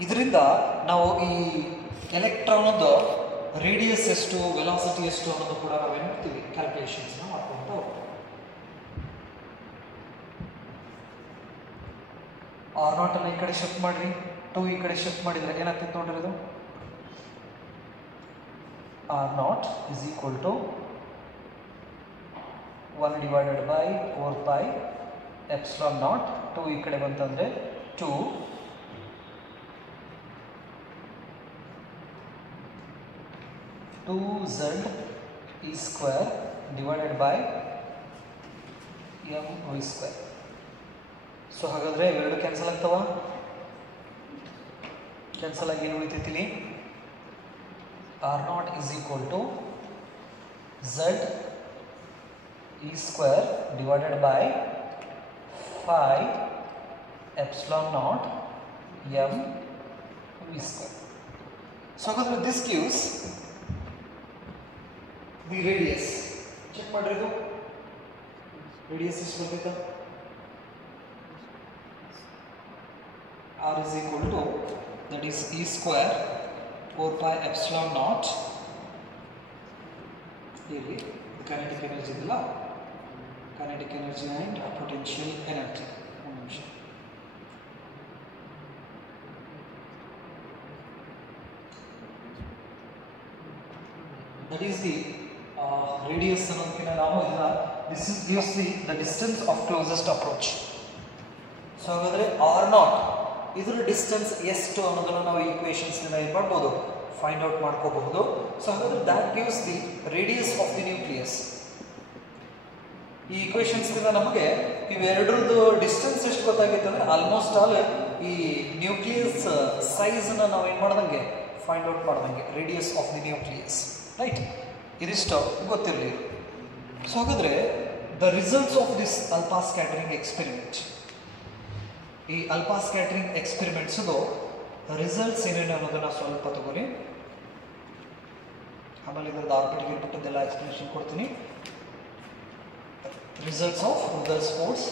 ಇದರಿಂದ ನಾವು ಈ ಎಲೆಕ್ಟ್ರಾನ್ದ radius ಎಷ್ಟು, velocity ಎಷ್ಟು ಅನ್ನೋದು ಕೂಡ ನಾವೇನು ಮಾಡ್ತೀವಿ, ಕ್ಯಾಲ್ಕುಲೇಷನ್ಸ್ನ ಮಾಡ್ಕೊಳ್ತಾ ಹೋಗ್ತೀವಿ. ಆರ್ ನಾಟ್ ಅನ್ನು ಈ ಕಡೆ ಶಿಫ್ಟ್ ಮಾಡಿರಿ, 2 ಈ ಕಡೆ ಶಿಫ್ಟ್ ಮಾಡಿದರೆ ಏನಾಗ್ತೈತೆ ನೋಡ್ರಿ, ಇದು r naught is equal to 1 divided by 4 pi epsilon naught. 2 ಈ ಕಡೆ ಬಂತಂದರೆ 2z e square divided by m v square. So ಹಾಗಾದರೆ ಇವೆರಡು ಕ್ಯಾನ್ಸಲ್ ಆಗ್ತಾವ, ಕ್ಯಾನ್ಸಲ್ ಆಗಿ ಏನು ಉಳಿತೈತಿ ಇಲ್ಲಿ, r naught is equal to z e square divided by 5 epsilon naught m v square. So this gives the radius. Check ಮಾಡ್ರಿ, ಇದು radius ಎಷ್ಟು ಬರ್ತೈತೆ, r is equal to, that is e square 4 pi epsilon naught, ಇಲ್ಲಿ kinetic energy ಇದಲ್ಲ, kinetic energy and potential energy. That is the radius ಅನ್ನೋದಕ್ಕಿಂತ ನಾವು ಇದನ್ನ this gives the distance of closest approach. So ಹಾಗಾದರೆ R not ಇದರ distance ಎಷ್ಟು ಅನ್ನೋದನ್ನು ನಾವು ಈಕ್ವೇಷನ್ಸ್ ನಿಂದ ಏನು ಮಾಡ್ಬೋದು, ಫೈಂಡ್ ಔಟ್ ಮಾಡ್ಕೋಬಹುದು. ಸೊ ಹಾಗಾದರೆ that gives the radius of the nucleus. ಈ ಈಕ್ವೇಷನ್ಸ್ ನಿಂದ ನಮಗೆ ಇವೆರಡರದ್ದು ಡಿಸ್ಟೆನ್ಸ್ ಎಷ್ಟು ಗೊತ್ತಾಗಿತ್ತು ಅಂದರೆ ಆಲ್ಮೋಸ್ಟ್ ಆಲ್ ಈ ನ್ಯೂಕ್ಲಿಯಸ್ ಸೈಜನ್ನ ನಾವು ಏನು ಮಾಡ್ದಂಗೆ ಫೈಂಡ್ ಔಟ್ ಮಾಡ್ದಂಗೆ, radius of the nucleus, right. ಇದಿಷ್ಟು ಗೊತ್ತಿರಲಿ. ಸೊ ಹಾಗಾದರೆ the results of this alpha scattering experiment, ಈ ಅಲ್ಫಾ ಸ್ಕ್ಯಾಟರಿಂಗ್ ಎಕ್ಸ್ಪೆರಿಮೆಂಟ್ಸ್ದು ರಿಸಲ್ಟ್ಸ್ ಏನೇನು ಅನ್ನೋದನ್ನು ಸ್ವಲ್ಪ ತಗೊಳ್ಳಿ, ಆಮೇಲೆ ಇದರದ್ದು ಆರ್ಬಿಟ್ ಗಿರ್ಬಿಟ್ಟದ್ದೆಲ್ಲ ಎಕ್ಸ್ಪ್ಲನೇಷನ್ ಕೊಡ್ತೀನಿ. Results of Rutherford's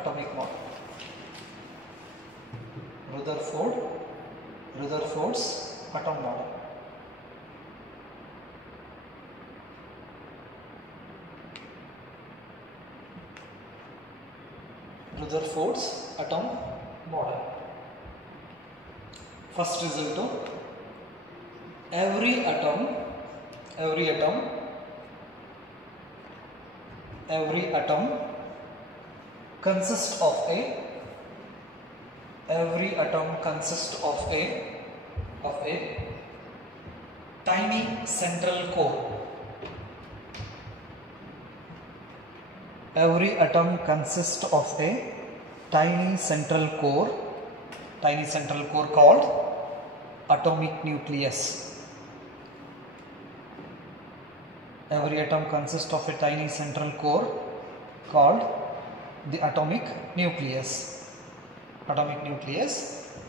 atomic model, Rutherford's atom model. Rutherford's atom model. First result, every atom consists of a tiny central core. Every atom consists of a tiny central core called atomic nucleus. Every atom consists of a tiny central core called the atomic nucleus,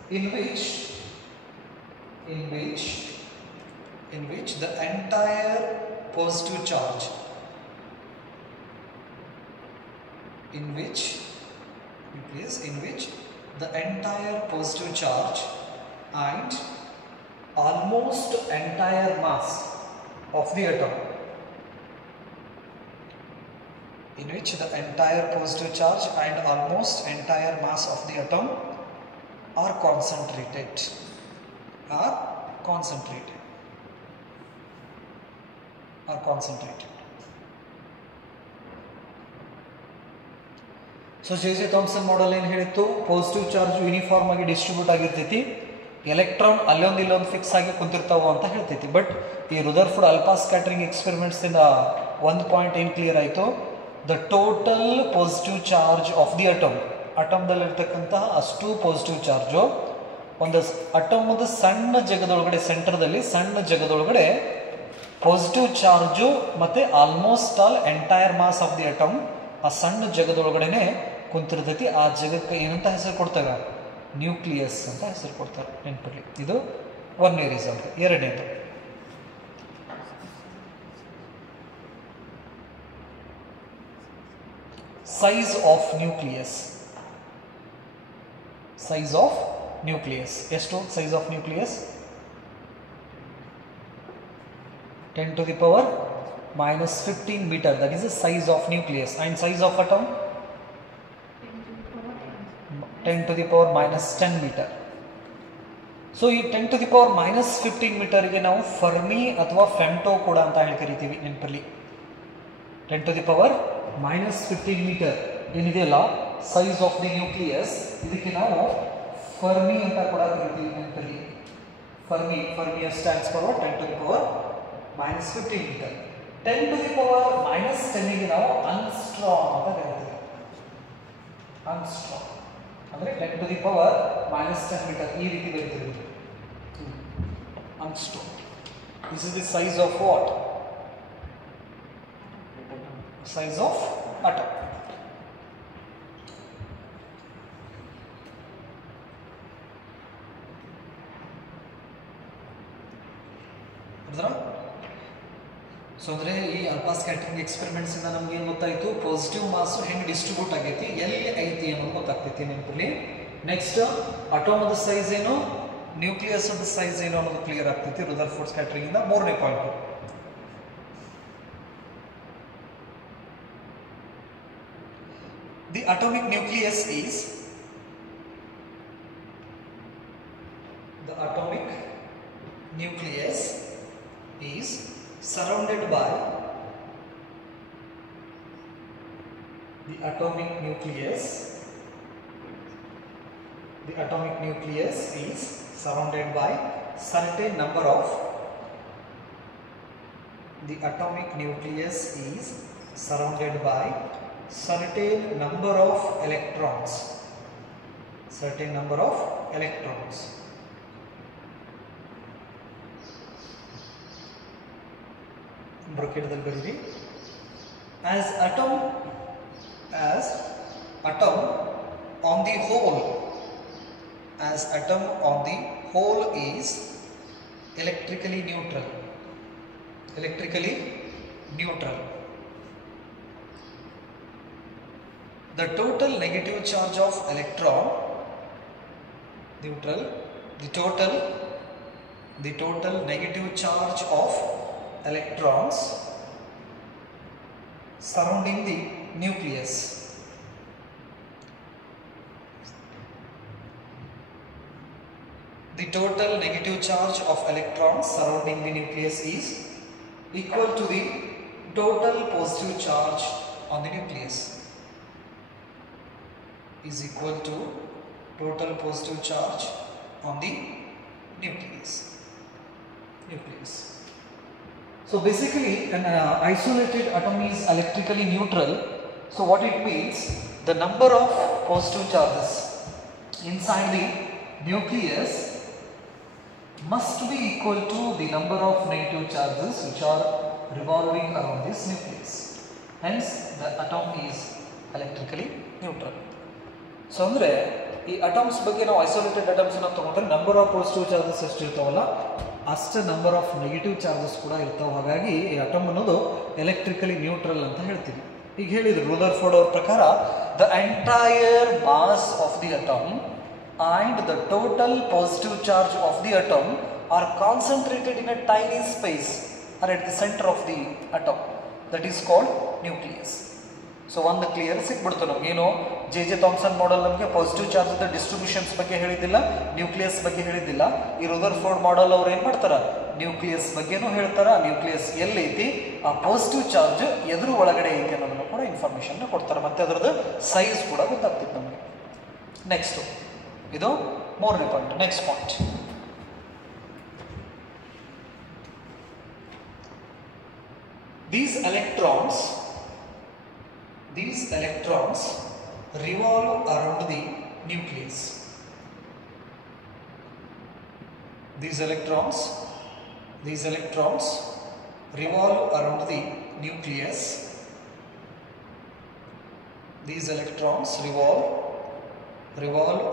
in which the entire positive charge, in which the entire positive charge and almost entire mass of the atom, in which the entire positive charge and almost entire mass of the atom are concentrated. So J Thomson model ಏನು ಹೇಳಿತ್ತು, positive charge uniform ಆಗಿ distribute ಆಗಿರ್ತೈತಿ, electron ಅಲ್ಲೊಂದು ಇಲ್ಲೊಂದು fix ಆಗಿ ಕುಂತಿರ್ತಾವ ಅಂತ ಹೇಳ್ತೈತಿ. ಬಟ್ ಈ ರುದರ್ಫೋರ್ಡ್ ಅಲ್ಫಾ ಸ್ಕ್ಯಾಟರಿಂಗ್ ಎಕ್ಸ್ಪೆರಿಮೆಂಟ್ಸಿಂದ ಒಂದು ಪಾಯಿಂಟ್ ಏನು ಕ್ಲಿಯರ್ ಆಯಿತು, the total positive charge of the atom, ಅಟಮ್ದಲ್ಲಿರ್ತಕ್ಕಂತಹ ಅಷ್ಟು ಪಾಸಿಟಿವ್ ಚಾರ್ಜು ಒಂದು ಅಟಮ್ದ ಸಣ್ಣ ಜಗದೊಳಗಡೆ, ಸೆಂಟರ್ದಲ್ಲಿ ಸಣ್ಣ ಜಗದೊಳಗಡೆ ಪಾಸಿಟಿವ್ ಚಾರ್ಜು ಮತ್ತು almost all entire mass of the atom ಆ ಸಣ್ಣ ಜಗದೊಳಗಡೆನೆ ಕುಂತಿರ್ತೈತಿ. ಆ ಜಗಕ್ಕೆ ಏನಂತ ಹೆಸರು ಕೊಡ್ತಾರೆ, ನ್ಯೂಕ್ಲಿಯಸ್ ಅಂತ ಹೆಸರು ಕೊಡ್ತಾರೆ, ನೆನಪಿರಲಿ. ಇದು ಒಂದನೇ ರೀಸನ್. ಎರಡನೇದು size of nucleus. Size of nucleus ಎಷ್ಟು? Size of nucleus 10 to the power minus 15 meter, that is the size of nucleus. And size of atom 10 to the power minus 10 meter. So ಈ 10 to the power minus 15 ಮೀಟರ್ಗೆ ನಾವು Fermi ಅಥವಾ femto ಕೂಡ ಅಂತ ಹೇಳಿ ಕರಿತೀವಿ, ನೆನಪಲ್ಲಿ. 10 to the power minus 15 metre ಏನಿದೆಯಲ್ಲ ಸೈಜ್ ಆಫ್ ದಿ ನ್ಯೂಕ್ಲಿಯಸ್, ಇದಕ್ಕೆ ನಾವು ಫರ್ಮಿ ಅಂತ ಕೂಡ ಕರಿತೀವಿ, ನೆನಪಲ್ಲಿ. Fermi stands for 10 to the power minus 15 metre. 10 to the power minus 10 ಗೆ ನಾವು ಅನ್ಸ್ಟ್ರಾಂಗ್ ಅಂತ ಕರಿತೀವಿ. ಅನ್ಸ್ಟ್ರಾಂಗ್ ಅಂದರೆ 10 to the power minus 10 metre ಈ ರೀತಿ ಬರೀತೀವಿ. ಅನ್ಸ್ಟ್ರಾಂಗ್. This is the size of what? Size of atom. So ಅಂದರೆ ಈ ಅಲ್ಫಾ ಸ್ಕ್ಯಾಟರಿಂಗ್ ಎಕ್ಸ್ಪೆರಿಮೆಂಟ್ಸ್ ಇಂದ ನಮ್ಗೆ ಏನು ಗೊತ್ತಾಯಿತು, ಪಾಸಿಟಿವ್ ಮಾಸ್ ಹೆಂಗೆ ಡಿಸ್ಟ್ರಿಬ್ಯೂಟ್ ಆಗೈತಿ, ಎಲ್ಲಿ ಐತಿ ಅನ್ನೋದು ಗೊತ್ತಾಗ್ತೈತಿ, ನೆನಪಲ್ಲಿ. ನೆಕ್ಸ್ಟ್ ಅಟೋಮದ ಸೈಜ್ ಏನು, ನ್ಯೂಕ್ಲಿಯಸ್ ಅದ ಸೈಜ್ ಏನು ಅನ್ನೋದು ಕ್ಲಿಯರ್ ಆಗ್ತೈತಿ ರುದರ್ಫೋರ್ಡ್ ಸ್ಕ್ಯಾಟರಿಂಗ್ ಇಂದ. ಮೂರನೇ point, the atomic nucleus is, the atomic nucleus is surrounded by, the atomic nucleus is surrounded by certain number of, the atomic nucleus is surrounded by certain number of electrons, certain number of electrons. ಬ್ರಾಕೆಟ್ದಲ್ಲಿ ಬರೀರಿ. as atom on the whole, as atom on the whole is electrically neutral, the total negative charge of electron, neutral, the total negative charge of electrons surrounding the nucleus, the total negative charge of electrons surrounding the nucleus is equal to the total positive charge on the nucleus, is equal to total positive charge on the nucleus. So basically an isolated atom is electrically neutral. So what it means, the number of positive charges inside the nucleus must be equal to the number of negative charges which are revolving around this nucleus. Hence the atom is electrically neutral. So andre ಈ atoms ಬಗ್ಗೆ ನಾವು isolated atoms ಅನ್ನು ತಗೊಂಡ್ರೆ number of positive charges ಎಷ್ಟು ಇರ್ತಾವಲ್ಲ ಅಷ್ಟೇ number of negative charges ಕೂಡ ಇರ್ತಾವೆ. ಹಾಗಾಗಿ ಈ ಅಟಮ್ ಅನ್ನೋದು ಎಲೆಕ್ಟ್ರಿಕಲಿ ನ್ಯೂಟ್ರಲ್ ಅಂತ ಹೇಳ್ತೀವಿ. ಈಗ ಹೇಳಿದ್ರು ರುದರ್ಫೋರ್ಡ್ ಅವ್ರ ಪ್ರಕಾರ the entire mass of the atom and the total positive charge of the atom are concentrated in a tiny space or at the center of the atom, that is called nucleus. So ಒಂದು clear ಸಿಕ್ಬಿಡ್ತು ನಮ್ಗೆ. ಏನು J Thomson model ನಮಗೆ positive charge distributions ಬಗ್ಗೆ ಹೇಳಿದ್ದಿಲ್ಲ, nucleus ಬಗ್ಗೆ ಹೇಳಿದ್ದಿಲ್ಲ. ಈ Rutherford model ಅವ್ರು ಏನು ಮಾಡ್ತಾರ, ನ್ಯೂಕ್ಲಿಯಸ್ ಬಗ್ಗೆನೂ ಹೇಳ್ತಾರ, ನ್ಯೂಕ್ಲಿಯಸ್ ಎಲ್ಲೈತಿ, ಆ ಪಾಸಿಟಿವ್ ಚಾರ್ಜ್ ಎದುರು ಒಳಗಡೆ ಐತಿ ಅನ್ನೋದನ್ನು ಕೂಡ ಇನ್ಫಾರ್ಮೇಶನ್ ಕೊಡ್ತಾರೆ, ಮತ್ತೆ ಅದರದ್ದು ಸೈಜ್ ಕೂಡ ಗೊತ್ತಾಗ್ತಿತ್ತು ನಮಗೆ. ನೆಕ್ಸ್ಟ್ ಇದು ಮೂರನೇ point. Next point, These electrons revolve around the nucleus. These electrons revolve around the nucleus. These electrons revolve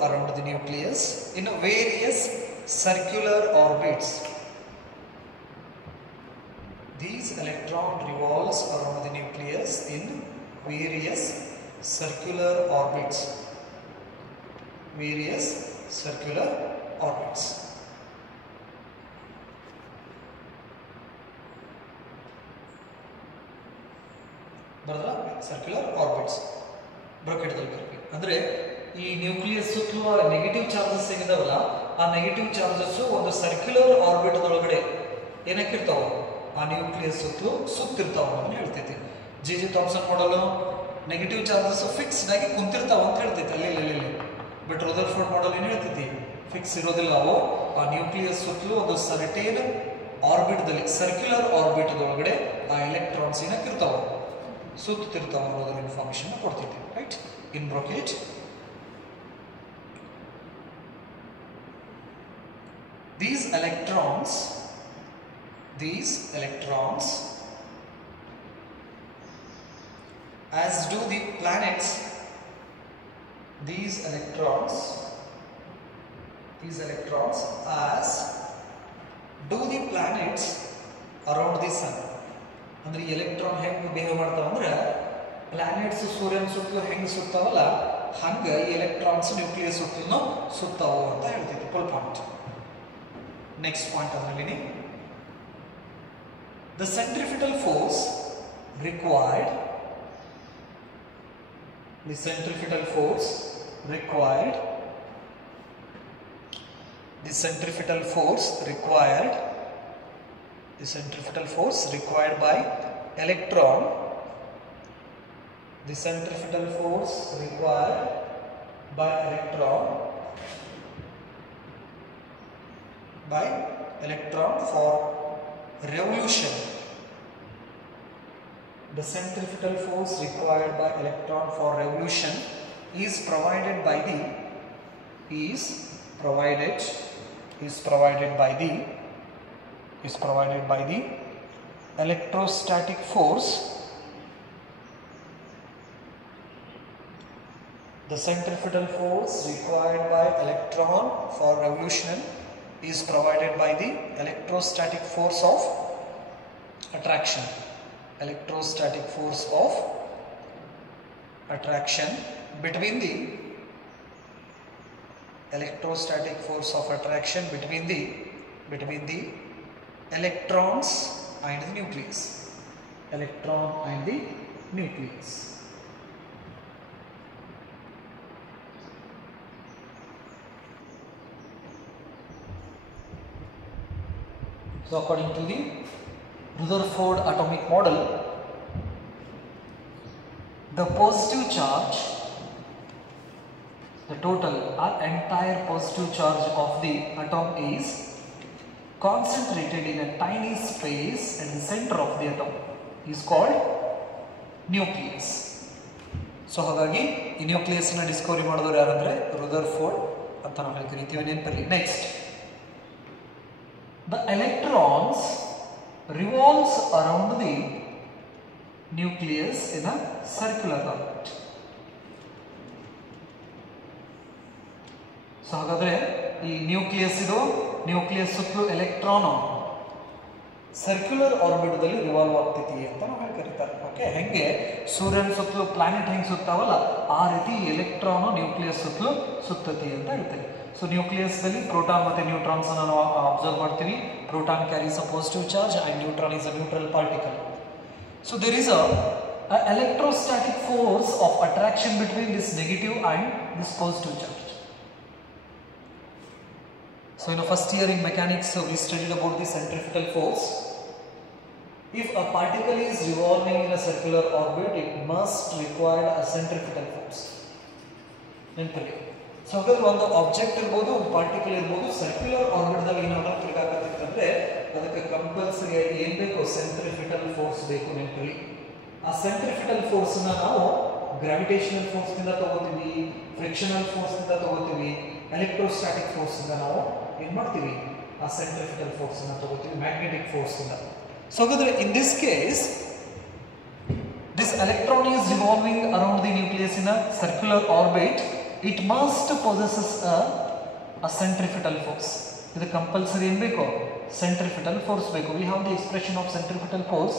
around the nucleus in various circular orbits. These electron revolves around the nucleus in various circular orbits. Circular orbits. ಬ್ರಾಕೆಟ್ದಲ್ಲಿ ಬರಬೇಕು. ಅಂದರೆ ಈ nucleus ಸುತ್ತಲೂ negative charges ಏನಿದಾವಲ್ಲ, ಆ negative charges ಒಂದು circular orbit ಒಳಗಡೆ ಏನಕ್ಕಿರ್ತಾವ, ಆ nucleus ಸುತ್ತಲೂ ಸುತ್ತಿರ್ತಾವ ಅಂತ ಹೇಳ್ತೈತಿ. ಜೆ ಥಾಮ್ಸನ್ ಮಾಡಲು ನೆಗೆಟಿವ್ ಚಾರ್ಜಸ್ ಫಿಕ್ಸ್ಡ್ ಆಗಿ ಕುಂತಿರ್ತಾವ ಅಂತ ಹೇಳ್ತೈತಿ ಅಲ್ಲಿ. ಬಟ್ ರದರ್ಫೋರ್ಡ್ ಮಾಡಲ್ ಏನು ಹೇಳ್ತೈತಿ, ಫಿಕ್ಸ್ ಇರೋದಿಲ್ಲ. ಅವು ಆ ನ್ಯೂಕ್ಲಿಯಸ್ ಸುತ್ತಲೂ ಒಂದು ಸರ್ಟೇನ್ ಆರ್ಬಿಟ್ದಲ್ಲಿ, ಸರ್ಕ್ಯುಲರ್ ಆರ್ಬಿಟ್ ಒಳಗಡೆ ಆ ಎಲೆಕ್ಟ್ರಾನ್ಸ್ ಏನಕ್ಕಿರ್ತಾವ, ಸುತ್ತಿರ್ತಾವ ಅನ್ನೋದ್ರ ಇನ್ಫಾರ್ಮೇಶನ್ ಕೊಡ್ತೈತಿ. Right, in bracket these electrons as do the planets, these electrons as do the planets around the sun. ಅಂದ್ರೆ ಎಲೆಕ್ಟ್ರಾನ್ ಹೆಂಗೆ ಬಿಹೇವ್ ಮಾಡ್ತಾವ ಅಂದ್ರೆ, ಪ್ಲಾನೆಟ್ಸ್ ಸೂರ್ಯನ ಸುತ್ತಲೂ ಹೆಂಗೆ ಸುತ್ತಾವಲ್ಲ ಹಂಗೆ ಈ ಎಲೆಕ್ಟ್ರಾನ್ಸ್ ನ್ಯೂಕ್ಲಿಯಸ್ ಸುತ್ತಲೂ ಸುತ್ತಾವು ಅಂತ ಹೇಳ್ತೈತಿ. Full point. ನೆಕ್ಸ್ಟ್ ಪಾಯಿಂಟ್ ಅದರಲ್ಲಿ, the centrifugal force required by electron, for revolution. The centrifugal force required by electron for revolution is provided by the electrostatic force. The centrifugal force required by electron for revolution is provided by the electrostatic force of attraction. Between the electrons and the nucleus. So according to the Rutherford atomic model, the positive charge, the total or entire positive charge of the atom is concentrated in a tiny space at the center of the atom, is called nucleus. So ಹಾಗಾಗಿ ಈ nucleus ನ Discovery ಮಾಡಿದವರು ಯಾರಂದ್ರೆ Rutherford ಅಂತ ನಾವು ಕರಿತೀವಿ. ನೆನಪಲ್ಲಿ. Next, the electrons revolves around the nucleus in a circular orbit. So ಹಾಗಾದ್ರೆ ಈ ನ್ಯೂಕ್ಲಿಯಸ್ ಸುತ್ತಲೂ ಎಲೆಕ್ಟ್ರಾನ್ ಸರ್ಕ್ಯುಲರ್ ಆರ್ಬಿಟ್ದಲ್ಲಿ ರಿವಾಲ್ವ್ ಆಗ್ತೈತಿ ಅಂತ ನಾವು ಕರೀತಾರೆ. ಓಕೆ, ಹೆಂಗೆ ಸೂರ್ಯನ ಸುತ್ತಲೂ ಪ್ಲಾನೆಟ್ ಹೆಂಗೆ ಸುತ್ತಾವಲ್ಲ ಆ ರೀತಿ ಎಲೆಕ್ಟ್ರಾನ್ ನ್ಯೂಕ್ಲಿಯಸ್ ಸುತ್ತಲೂ ಸುತ್ತತಿ ಅಂತ ಹೇಳ್ತೇವೆ. ಸೊ ನ್ಯೂಕ್ಲಿಯಸ್ದಲ್ಲಿ ಪ್ರೋಟಾನ್ ಮತ್ತು ನ್ಯೂಟ್ರಾನ್ಸ್ ನಾವು ಅಬ್ಸರ್ವ್ ಮಾಡ್ತೀವಿ. Proton carries a positive charge and neutron is a neutral particle. So there is a electrostatic force of attraction between this negative and this positive charge. So in the first year in mechanics we studied about the centrifugal force. If a particle is revolving in a circular orbit, it must require a centrifugal force. So ಹಾಗಾದ್ರೆ ಒಂದು object ಇರ್ಬೋದು, ಒಂದು particle ಇರ್ಬೋದು, circular ಆರ್ಬಿಟ್ದಲ್ಲಿ ಏನಾದರೂ ತಿರುಗಾಕತ್ತಿತ್ತಂದ್ರೆ ಅದಕ್ಕೆ compulsory ಆಗಿ ಏನ್ ಬೇಕು, ಸೆಂಟ್ರಿಫಿಟಲ್ ಫೋರ್ಸ್ ಬೇಕು ನೆನಪಲ್ಲಿ. ಆ ಸೆಂಟ್ರಿಫಿಟಲ್ ಫೋರ್ಸ್ ನಾವು ಗ್ರಾವಿಟೇಷನಲ್ ಫೋರ್ಸ್ ಇಂದ ತಗೋತೀವಿ, ಫ್ರಿಕ್ಷನಲ್ ಫೋರ್ಸ್ ಇಂದ ತಗೋತೀವಿ, ಎಲೆಕ್ಟ್ರೋಸ್ಟಾಟಿಕ್ ಫೋರ್ಸ್ ಇಂದ ನಾವು ಏನ್ ಮಾಡ್ತೀವಿ, ಆ ಸೆಂಟ್ರಿಫಿಟಲ್ ಫೋರ್ಸ್ ಅನ್ನ ತಗೋತೀವಿ, ಮ್ಯಾಗ್ನೆಟಿಕ್ ಫೋರ್ಸ್ ಇಂದ. ಸೊ ಹಾಗಾದ್ರೆ in this case this electron is revolving around the nucleus in a circular orbit. It must possesses a centrifugal force. This is compulsory in beko centrifugal force beko. We have the expression of centrifugal force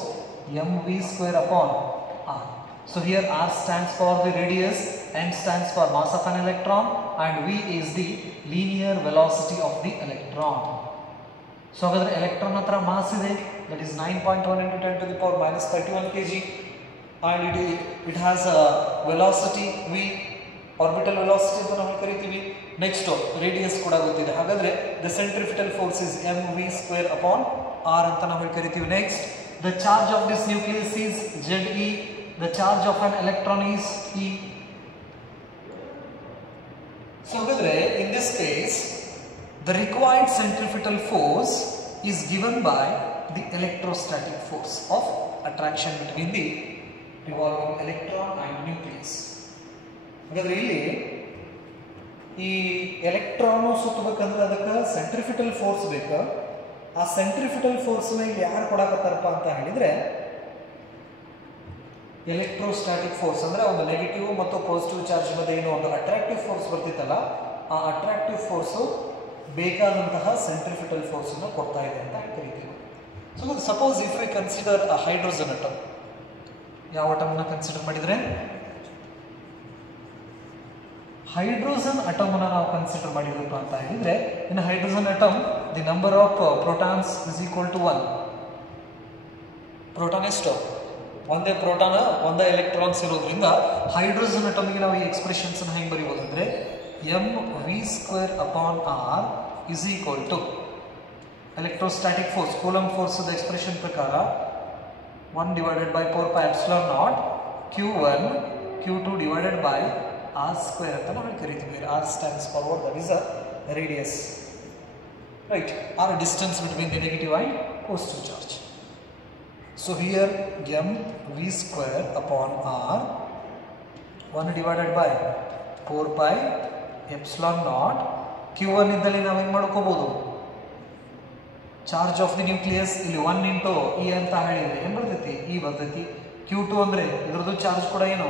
mv square upon r. So here r stands for the radius, m stands for mass of an electron, and v is the linear velocity of the electron. So hagadre electron hatra mass ide, that is 9.1 into 10 to the power minus 31 kg, and it has a velocity v, orbital velocity ಅಂತ ನಾವು ಕರಿತೀವಿ. Next radius ಕೂಡ ಗೊತ್ತಿದೆ. ಹಾಗಾದ್ರೆ the centripetal force is mv square upon r ಅಂತ ನಾವು ಕರಿತೀವಿ. Next the charge of this nucleus is Ze, the charge of an electron is e. So ಹಾಗಾದ್ರೆ in this case the required centrifugal force is given by the electrostatic force of attraction between the revolving electron and nucleus. ಹಾಗಾದ್ರೆ ಇಲ್ಲಿ ಈ electron ಸುತ್ತಬೇಕಂದ್ರೆ ಅದಕ್ಕೆ ಸೆಂಟ್ರಿಫಿಟಲ್ force ಬೇಕು. ಆ ಸೆಂಟ್ರಿಫಿಟಲ್ force ಮೇಲೆ ಯಾರು ಕೊಡಕತ್ತಾರಪ್ಪ ಅಂತ ಹೇಳಿದ್ರೆ ಎಲೆಕ್ಟ್ರೋಸ್ಟಾಟಿಕ್ ಫೋರ್ಸ್, ಅಂದ್ರೆ ಒಂದು ನೆಗೆಟಿವ್ ಮತ್ತು ಪಾಸಿಟಿವ್ ಚಾರ್ಜ್ ಮಧ್ಯೆ ಏನೋ ಒಂದು ಅಟ್ರಾಕ್ಟಿವ್ ಫೋರ್ಸ್ ಬರ್ತಿತ್ತಲ್ಲ, ಆ ಅಟ್ರಾಕ್ಟಿವ್ ಫೋರ್ಸು ಬೇಕಾದಂತಹ ಸೆಂಟ್ರಿಫಿಟಲ್ ಫೋರ್ಸ್ ಅನ್ನು ಕೊಡ್ತಾ ಇದೆ ಅಂತ ಕರಿತೀವಿ. So suppose if we consider a hydrogen atom, ಯಾವ ಅಟಮ್ ಅನ್ನ ಕನ್ಸಿಡರ್ ಮಾಡಿದ್ರೆ ಹೈಡ್ರೋಜನ್ ಅಟಮ್ ಅನ್ನ ನಾವು ಕನ್ಸಿಡರ್ ಮಾಡಿದ್ರಪ್ಪ ಅಂತ ಹೇಳಿದ್ರೆ, in hydrogen atom the number of protons is equal to 1. Proton ಎಷ್ಟು? ಒಂದೇ ಪ್ರೋಟಾನ್ ಒಂದೇ ಎಲೆಕ್ಟ್ರಾನ್ಸ್ ಇರೋದ್ರಿಂದ ಹೈಡ್ರೋಜನ್ ಅಟಮ್ಗೆ ನಾವು ಈ ಎಕ್ಸ್ಪ್ರೆಷನ್ಸ್ ಅನ್ನು ಹೆಂಗೆ ಬರೀಬಹುದು ಅಂದ್ರೆ mv square upon r is equal to electrostatic force, Coulomb force expression ಪ್ರಕಾರ 1 divided by 4 pi epsilon naught q1 q2 divided by r square ಅಂತ ನಾವು ಕರೀತೀವಿ. r stands for what? That is a radius, right, or distance between the negative and positive charge. So here mv square upon r 1 divided by 4 pi epsilon naught q1 ಇದ್ದಲ್ಲಿ ನಾವು ಏನು ಮಾಡ್ಕೋಬಹುದು, charge of the nucleus ಇಲ್ಲಿ 1 into E ಅಂತ ಹೇಳಿದ್ರೆ ಏನು ಬರ್ತೈತಿ, E ಬರ್ತೈತಿ. q2 ಅಂದ್ರೆ ಇದ್ರದ್ದು ಚಾರ್ಜ್ ಕೂಡ ಏನು,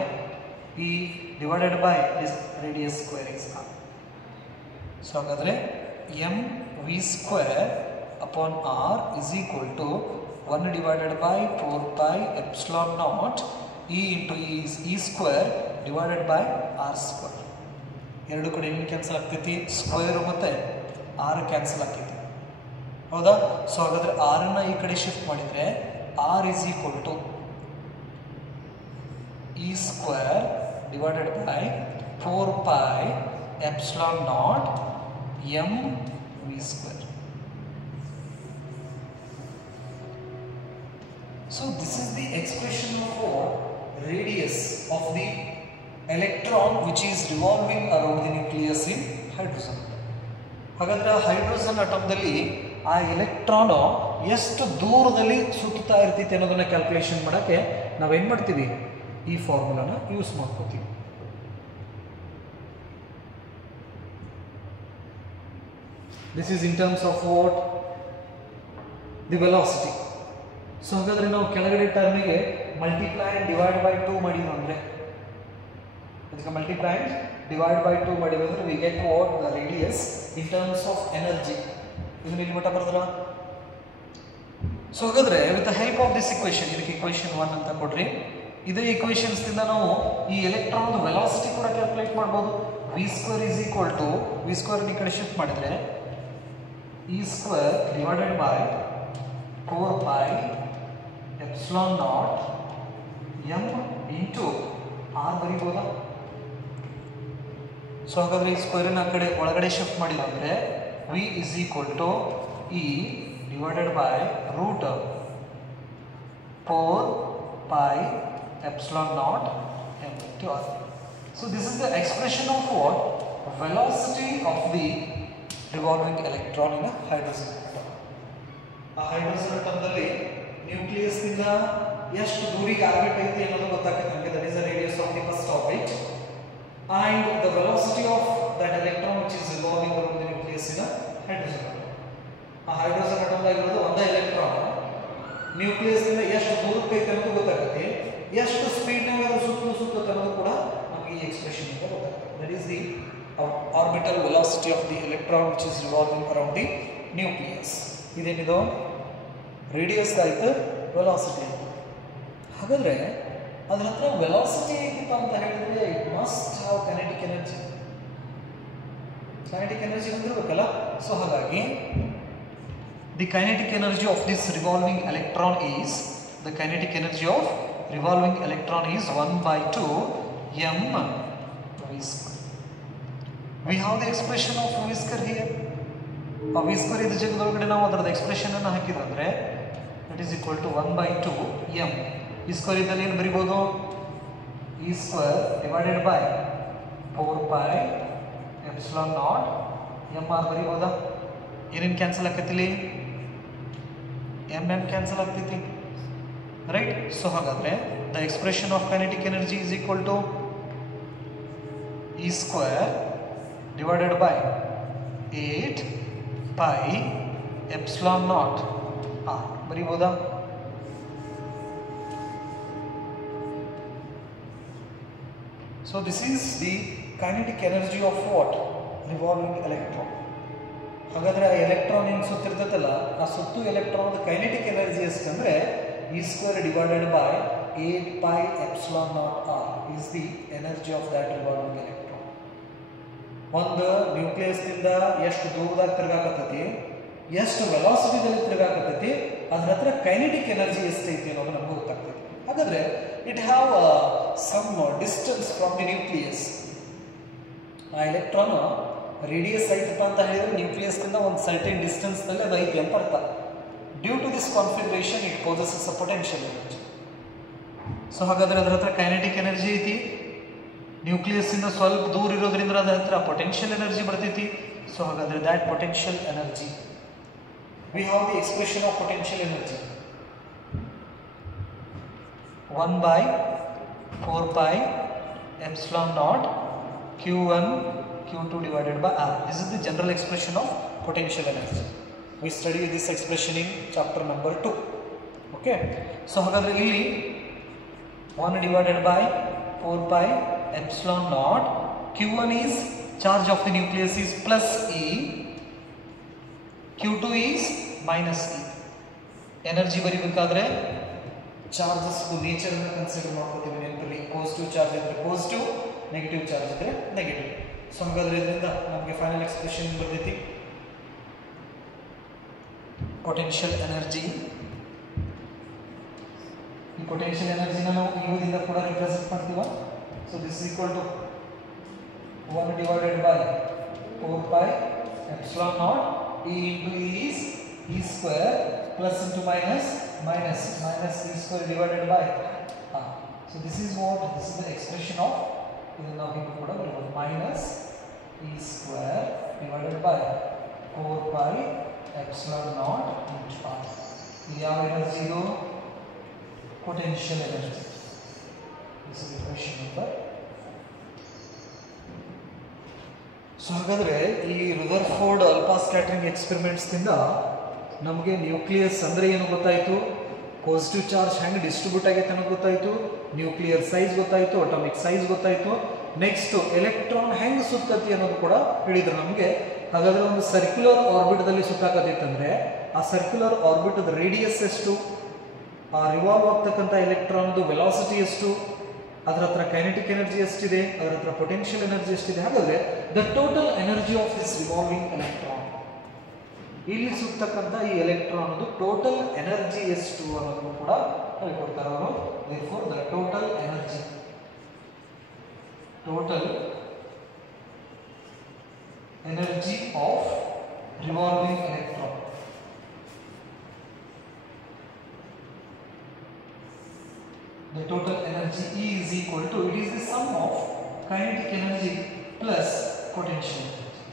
e divided by radius square x r. So ಹಾಗಾದ್ರೆ mv square upon r is equal to 1 divided by 4 pi epsilon naught e into e square divided by r square. ಎರಡು ಕಡೆ ಏನು cancel ಆಗ್ತೈತಿ, square ಮತ್ತೆ r cancel ಆಗ್ತೈತಿ, ಹೌದಾ? So ಹಾಗಾದ್ರೆ r ಅನ್ನ ಈ ಕಡೆ ಶಿಫ್ಟ್ ಮಾಡಿದ್ರೆ r is equal to e square divided by 4 pi epsilon naught m v square. So this is the expression of radius of the electron which is revolving around the nucleus in hydrogen. ಹಾಗಾದ್ರೆ hydrogen ಅಟಮ್ದಲ್ಲಿ ಆ electron ಎಷ್ಟು ದೂರದಲ್ಲಿ ಸುತ್ತಾ ಇರ್ತೈತಿ ಅನ್ನೋದನ್ನ calculation ಮಾಡೋಕ್ಕೆ ನಾವೇನು ಮಾಡ್ತೀವಿ, ಈ ಫಾರ್ಮುಲಾನ ಯೂಸ್ ಮಾಡ್ಕೋತೀವಿ. This is in terms of what, the velocity. So ಹಾಗಾದ್ರೆ ನಾವು ಕೆಳಗಡೆ ಟರ್ಮಿಗೆ ಮಲ್ಟಿಪ್ಲೈ ಅಂಡ್ ಡಿವೈಡ್ ಬೈ 2 ಮಾಡಿದ್ವಿ ಅಂದ್ರೆ, ಅದಕ್ಕೆ ಮಲ್ಟಿಪ್ಲೈ ಅಂಡ್ ಡಿವೈಡ್ ಬೈ 2 ಮಾಡಿದ್ವಿ ಅಂದ್ರೆ we get what, the radius in terms of energy. ಇದನ್ನ ಇಲ್ಲಿ ಮಟ್ಟ ಬರ್ದ್ರ. ಸೊ ಹಾಗಾದ್ರೆ with the help of this equation, ಇದಕ್ಕೆ ಇಕ್ವೇಶನ್ 1 ಅಂತ ಕೊಡ್ರಿ. ಇದೇ ಇಕ್ವೇಶನ್ಸ್ ಇಂದ ನಾವು ಈ ಎಲೆಕ್ಟ್ರಾನ್ ವೆಲಾಸಿಟಿ ಕೂಡ ಕ್ಯಾಲ್ಕುಲೇಟ್ ಮಾಡಬಹುದು. V square is equal to, v square ಈ ಕಡೆ ಶಿಫ್ಟ್ ಮಾಡಿದ್ರೆ e square divided by 4 pi epsilon naught m into r ಬರೀಬೋದಾ? ಸೊ ಹಾಗಾದ್ರೆ ಈ ಸ್ಕ್ವೇರಿನ ಕಡೆ ಒಳಗಡೆ ಶಿಫ್ಟ್ ಮಾಡಿದ್ರೆ v is equal to e divided by root 4 pi epsilon naught m into r. So this is the expression of what? velocity of the revolving electron in a hydrogen atom. ಆ hydrogen ಅಟಮ್ದಲ್ಲಿ nucleus ಇಂದ ಎಷ್ಟು ದೂರಿಗೆ orbit ಐತಿ ಅನ್ನೋದು ಗೊತ್ತಾಗುತ್ತೆ ನಮಗೆ. That is the radius of the first orbit and the velocity of that electron which is revolving around the nucleus in a hydrogen atom. ಆ hydrogen atom ಆಗಿರೋದು ಒಂದೇ ಎಲೆಕ್ಟ್ರಾನ್ ನ್ಯೂಕ್ಲಿಯಸ್ ಇಂದ ಎಷ್ಟು ದೂರಕ್ಕೆ ಐತೆ ಅನ್ನೋದು ಗೊತ್ತಾಗುತ್ತೆ. ಎಷ್ಟು ಸ್ಪೀಡ್ ನಾಗ ಅದು ಸುತ್ತುತ್ತೆ ಅನ್ನೋದು ಕೂಡ ನಮಗೆ ಈ ಎಕ್ಸ್ಪ್ರೆಷನ್ ಇಂದ ಗೊತ್ತಾಗುತ್ತೆ. That is the orbital velocity of the electron which is revolving around the nucleus. ಇದೇನಿದು ರೇಡಿಯಸ್ ಆಯ್ತು, ವೆಲಾಸಿಟಿ ಆಯ್ತು. ಹಾಗಾದ್ರೆ ಅದರ ಹತ್ರ ವೆಲಾಸಿಟಿ ಐತಿಪ್ಪ ಅಂತ ಹೇಳಿದ್ರೆ it must have kinetic energy. Kinetic energy ಹೊಂದಿರಬೇಕಲ್ಲ. ಸೊ ಹಾಗಾಗಿ the kinetic energy of this revolving electron is the kinetic energy of revolving electron is 1/2 m v square. We have the expression of v square here. A v square is ಜಾಗದೊಳಗಡೆ ನಾವು ಅದರ expression ಅನ್ನು ಹಾಕಿದ್ರೆ that is equal to 1/2 m. v square ಇದ್ದಲ್ಲಿ ಏನು ಬರಿಬಹುದು? e square divided by 4 pi epsilon naught m r ಬರಿಬಹುದಾ? ಏನೇನು cancel ಆಕತಿಲಿ? m cancel ಆಗ್ತೈತಿ, ರೈಟ್? ಸೊ ಹಾಗಾದ್ರೆ the expression of kinetic energy is equal to e square divided by 8 pi epsilon naught r ಬರಿಬಹುದಾ? So this is the kinetic energy of what? Revolving electron. ಹಾಗಾದ್ರೆ ಆ electron ಏನು ಸುತ್ತಿರ್ತದಲ್ಲ, ಆ ಸುತ್ತು electron kinetic energy ಎಷ್ಟಂದ್ರೆ e square divided by 8 pi epsilon naught r is the energy of that revolving electron. ಒಂದು nucleus ನಿಂದ ಎಷ್ಟು ದೂರದಾಗ ತಿರುಗಾಕತ್ತೈತಿ, ಎಷ್ಟು ವೆಲಾಸಿಟಿದಲ್ಲಿ ತಿರುಗಾಕತ್ತೈತಿ, ಅದ್ರ ಹತ್ರ ಕೈನೆಟಿಕ್ ಎನರ್ಜಿ ಎಷ್ಟೈತಿ ಅನ್ನೋದು ನಮ್ಗೆ ಗೊತ್ತಾಗ್ತೈತಿ. ಹಾಗಾದ್ರೆ it have some distance from the nucleus. ಆ ಎಲೆಕ್ಟ್ರಾನ್ ರೇಡಿಯಸ್ ಐತಪ್ಪ ಅಂತ ಹೇಳಿದ್ರೆ ನ್ಯೂಕ್ಲಿಯಸ್ ನಿಂದ ಒಂದು ಸರ್ಟೆನ್ ಡಿಸ್ಟೆನ್ಸ್ ನಲ್ಲಿ ಅದು ಐತಿ ಅಂತ ಅರ್ಥ. Due to this configuration it possesses a potential energy. So ಹಾಗಾದ್ರೆ ಅದರ ಹತ್ರ ಕೈನೆಟಿಕ್ ಎನರ್ಜಿ ಐತಿ, ನ್ಯೂಕ್ಲಿಯಸ್ ಇಂದ ಸ್ವಲ್ಪ ದೂರ ಇರೋದ್ರಿಂದ ಅದರ ಹತ್ರ ಪೊಟೆನ್ಷಿಯಲ್ ಎನರ್ಜಿ ಬರ್ತೈತಿ. ಸೊ ಹಾಗಾದ್ರೆ that potential energy we have the expression of potential energy 1/4 pi epsilon naught q1 q2 divided by r. This is the general expression of potential energy. We study this expression in chapter number 2. Okay. So ಹಾಗಾದ್ರೆ ಇಲ್ಲಿ 1 divided by 4 pi epsilon naught q1 is charge of the nucleus is plus e, q2 is minus e. Energy ಬರಿಬೇಕಾದ್ರೆ charges nature ಅನ್ನು consider ಮಾಡ್ಕೊತೀವಿ. ನೆನಪಲ್ಲಿ positive charge ಇದ್ರೆ positive, negative charge ಇದ್ರೆ negative. So ಹಾಗಾದ್ರೆ ಇದರಿಂದ ನಮಗೆ ಫೈನಲ್ ಎಕ್ಸ್ಪ್ರೆಷನ್ ಬರ್ತೈತಿ ಪೊಟೆನ್ಷಿಯಲ್ ಎನರ್ಜಿ. ಈ ಪೊಟೆನ್ಷಿಯಲ್ ಎನರ್ಜಿನ ನಾವು ಯುದಿಂದ ಕೂಡ ರಿಪ್ರೆಸೆಂಟ್ ಮಾಡ್ತೀವ. So this is equal to 1 divided by 4 pi epsilon naught e into e is e square plus into minus minus e square divided by r. So this is what, this is the expression of ಇದನ್ನು ನಾವು ಹೀಗೆ ಕೂಡ ಬರೆಯಬಹುದು minus e square divided by 4 pi epsilon naught into r. ಇದು ಯಾವ energy? ಇದು potential energy. This is equation number. So ಹಾಗಾದ್ರೆ ಈ ರುದರ್ಫೋರ್ಡ್ ಅಲ್ಫಾ ಸ್ಕ್ಯಾಟರಿಂಗ್ ಎಕ್ಸ್ಪೆರಿಮೆಂಟ್ಸ್ ನಿಂದ ನಮಗೆ ನ್ಯೂಕ್ಲಿಯಸ್ ಅಂದ್ರೆ ಏನು ಗೊತ್ತಾಯಿತು, ಪಾಸಿಟಿವ್ ಚಾರ್ಜ್ ಹೆಂಗೆ ಡಿಸ್ಟ್ರಿಬ್ಯೂಟ್ ಆಗೈತೆ ಅನ್ನೋದು ಗೊತ್ತಾಯಿತು, ನ್ಯೂಕ್ಲಿಯರ್ ಸೈಜ್ ಗೊತ್ತಾಯಿತು, ಅಟಾಮಿಕ್ ಸೈಜ್ ಗೊತ್ತಾಯಿತು, ನೆಕ್ಸ್ಟ್ ಎಲೆಕ್ಟ್ರಾನ್ ಹೆಂಗೆ ಸುತ್ತತಿ ಅನ್ನೋದು ಕೂಡ ಹೇಳಿದ್ರು ನಮಗೆ. ಹಾಗಾದ್ರೆ ಒಂದು ಸರ್ಕ್ಯುಲರ್ ಆರ್ಬಿಟ್ದಲ್ಲಿ ಸುತ್ತಾಕತ್ತೈತಂದ್ರೆ ಆ ಸರ್ಕ್ಯುಲರ್ ಆರ್ಬಿಟ್ ರೇಡಿಯಸ್ ಎಷ್ಟು, ಆ ರಿವಾಲ್ವ್ ಆಗ್ತಕ್ಕಂಥ ಎಲೆಕ್ಟ್ರಾನ್ದು ವೆಲಾಸಿಟಿ ಎಷ್ಟು, ಅದರ ಹತ್ರ ಕೈನೆಟಿಕ್ ಎನರ್ಜಿ ಎಷ್ಟಿದೆ, ಅದರ ಹತ್ರ ಪೊಟೆನ್ಷಿಯಲ್ ಎನರ್ಜಿ ಎಷ್ಟಿದೆ. ಹಾಗಾದ್ರೆ the total energy of this revolving electron, ಇಲ್ಲಿ ಸುತ್ತಕ್ಕಂಥ ಈ ಎಲೆಕ್ಟ್ರಾನ್ ಟೋಟಲ್ ಎನರ್ಜಿ ಎಷ್ಟು ಅನ್ನೋದನ್ನು ಕೂಡ ಹೇಳ್ಕೊಡ್ತಾರೆ ಅವರು. therefore the total energy of revolving electron, the total energy E is equal to, it is the sum of kinetic energy plus potential energy.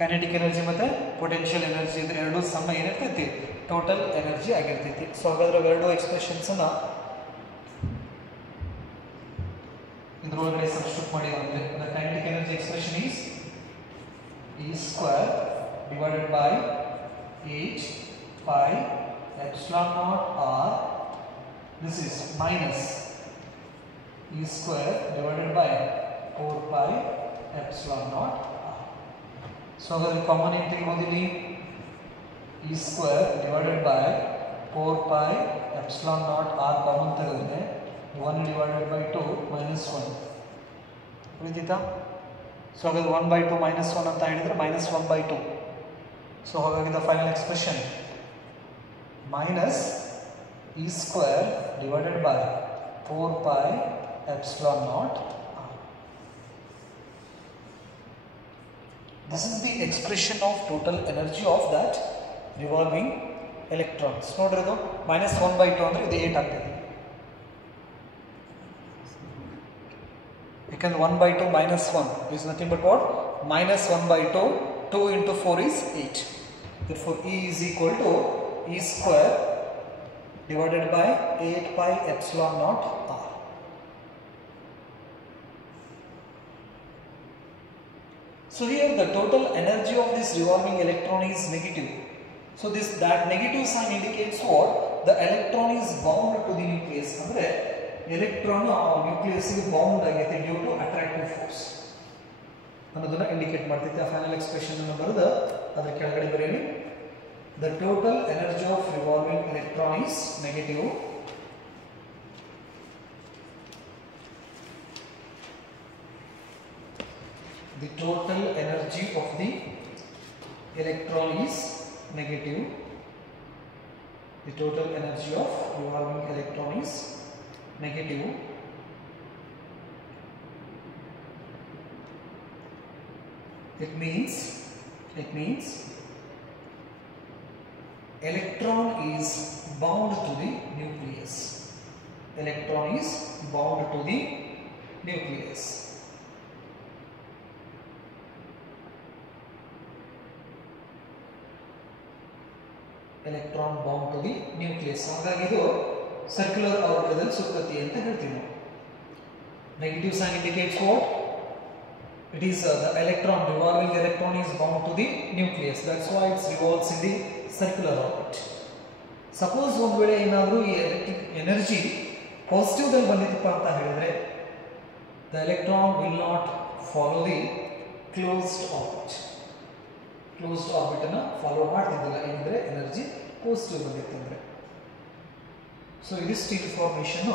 Kinetic energy ಮತ್ತು potential energy ಇದ್ರೆ ಎರಡೂ ಸಮ ಏನಿರ್ತೈತಿ total energy ಆಗಿರ್ತೈತಿ. ಸೊ ಹಾಗಾದ್ರೆ ಎರಡು ಎಕ್ಸ್ಪ್ರೆಷನ್ಸನ್ನು ಇದರೊಳಗಡೆ substitute ಮಾಡಿ ಅಂದರೆ the kinetic energy expression is E square divided by 8 pi epsilon naught r. This is minus E square divided by 4 pi epsilon naught r. So अगर common entry होगी E square divided by 4 pi epsilon naught r common तगड़े 1 divided by 2 minus 1 उಳಿದಿತಾ. So ಹಾಗಾದ್ರೆ 1/2 minus 1 ಅಂತ ಹೇಳಿದ್ರೆ minus 1/2. So ಹಾಗಾಗಿ the final expression minus E square divided by 4 pi epsilon naught r. This is the expression of total energy of that revolving electrons. ನೋಡ್ರಿ ಇದು -1/2 ಅಂದ್ರೆ ಇದು 8 ಆಗ್ತದೆ. ಯಾಕಂದ್ರೆ 1/2 minus 1 is nothing but what? -1/2. 2 into 4 is 8. Therefore E is equal to E square divided by 8 pi epsilon naught r. So here the total energy of this revolving electron is negative. So that negative sign indicates what? The electron is bound to the nucleus. Andre electron nucleus ಗೆ bound ಆಗೈತೆ due to attractive force ಅನ್ನೋದನ್ನ indicate ಮಾಡ್ತೈತೆ. ಆ final expression ಅನ್ನು ಬರೆದು ಅದರ ಕೆಳಗಡೆ ಬರೆಯಿರಿ. The total energy of revolving electron is negative. The total energy of the electron is negative. The total energy of revolving electron is negative. It means electron is bound to the nucleus. Electron is bound to the nucleus. Electron bound to the nucleus. ಹಾಗಾಗಿ ಇದು circular orbital ಸುತ್ತುತ್ತೆ ಅಂತ ಹೇಳ್ತೀವಿ ನಾವು. Negative sign indicates what? It is the electron, revolving electron is bound to the nucleus. That's why it revolves in the circular orbit. Suppose ಒಂದು ವೇಳೆ ಏನಾದರೂ ಈ electric energy positive ದಲ್ಲಿ ಬಂದಿತ್ತಪ್ಪ ಅಂತ ಹೇಳಿದ್ರೆ the electron will not follow the closed orbit. Closed orbit ಅನ್ನು follow ಮಾಡ್ತಿದ್ದಿಲ್ಲ ಏನಂದ್ರೆ energy positive ಬಂದಿತ್ತಂದ್ರೆ. So ಇದಿಷ್ಟು ಇನ್ಫಾರ್ಮೇಷನ್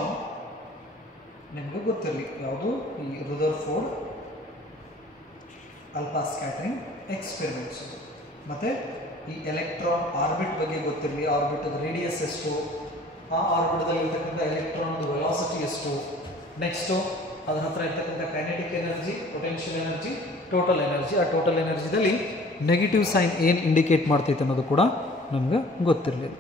ನಿಮಗೆ ಗೊತ್ತಿರಲಿ. ಯಾವುದು ಈ ರುದರ್ಫೋರ್ಡ್ ಅಲ್ಫಾ ಸ್ಕ್ಯಾಟರಿಂಗ್ ಎಕ್ಸ್ಪೆರಿಮೆಂಟ್ಸ್ ಮತ್ತು ಈ ಎಲೆಕ್ಟ್ರಾನ್ ಆರ್ಬಿಟ್ ಬಗ್ಗೆ ಗೊತ್ತಿರಲಿ. ಆರ್ಬಿಟದ ರೇಡಿಯಸ್ ಎಷ್ಟು, ಆ ಆರ್ಬಿಟದಲ್ಲಿ ಇರ್ತಕ್ಕಂಥ ಎಲೆಕ್ಟ್ರಾನ್ ವೆಲಾಸಿಟಿ ಎಷ್ಟು, ನೆಕ್ಸ್ಟು ಅದರ ಹತ್ರ ಇರ್ತಕ್ಕಂಥ kinetic energy, potential energy, total energy. ಆ ಟೋಟಲ್ ಎನರ್ಜಿದಲ್ಲಿ ನೆಗೆಟಿವ್ ಸೈನ್ ಏನು ಇಂಡಿಕೇಟ್ ಮಾಡ್ತೈತೆ ಅನ್ನೋದು ಕೂಡ ನಮ್ಗೆ ಗೊತ್ತಿರಲಿ.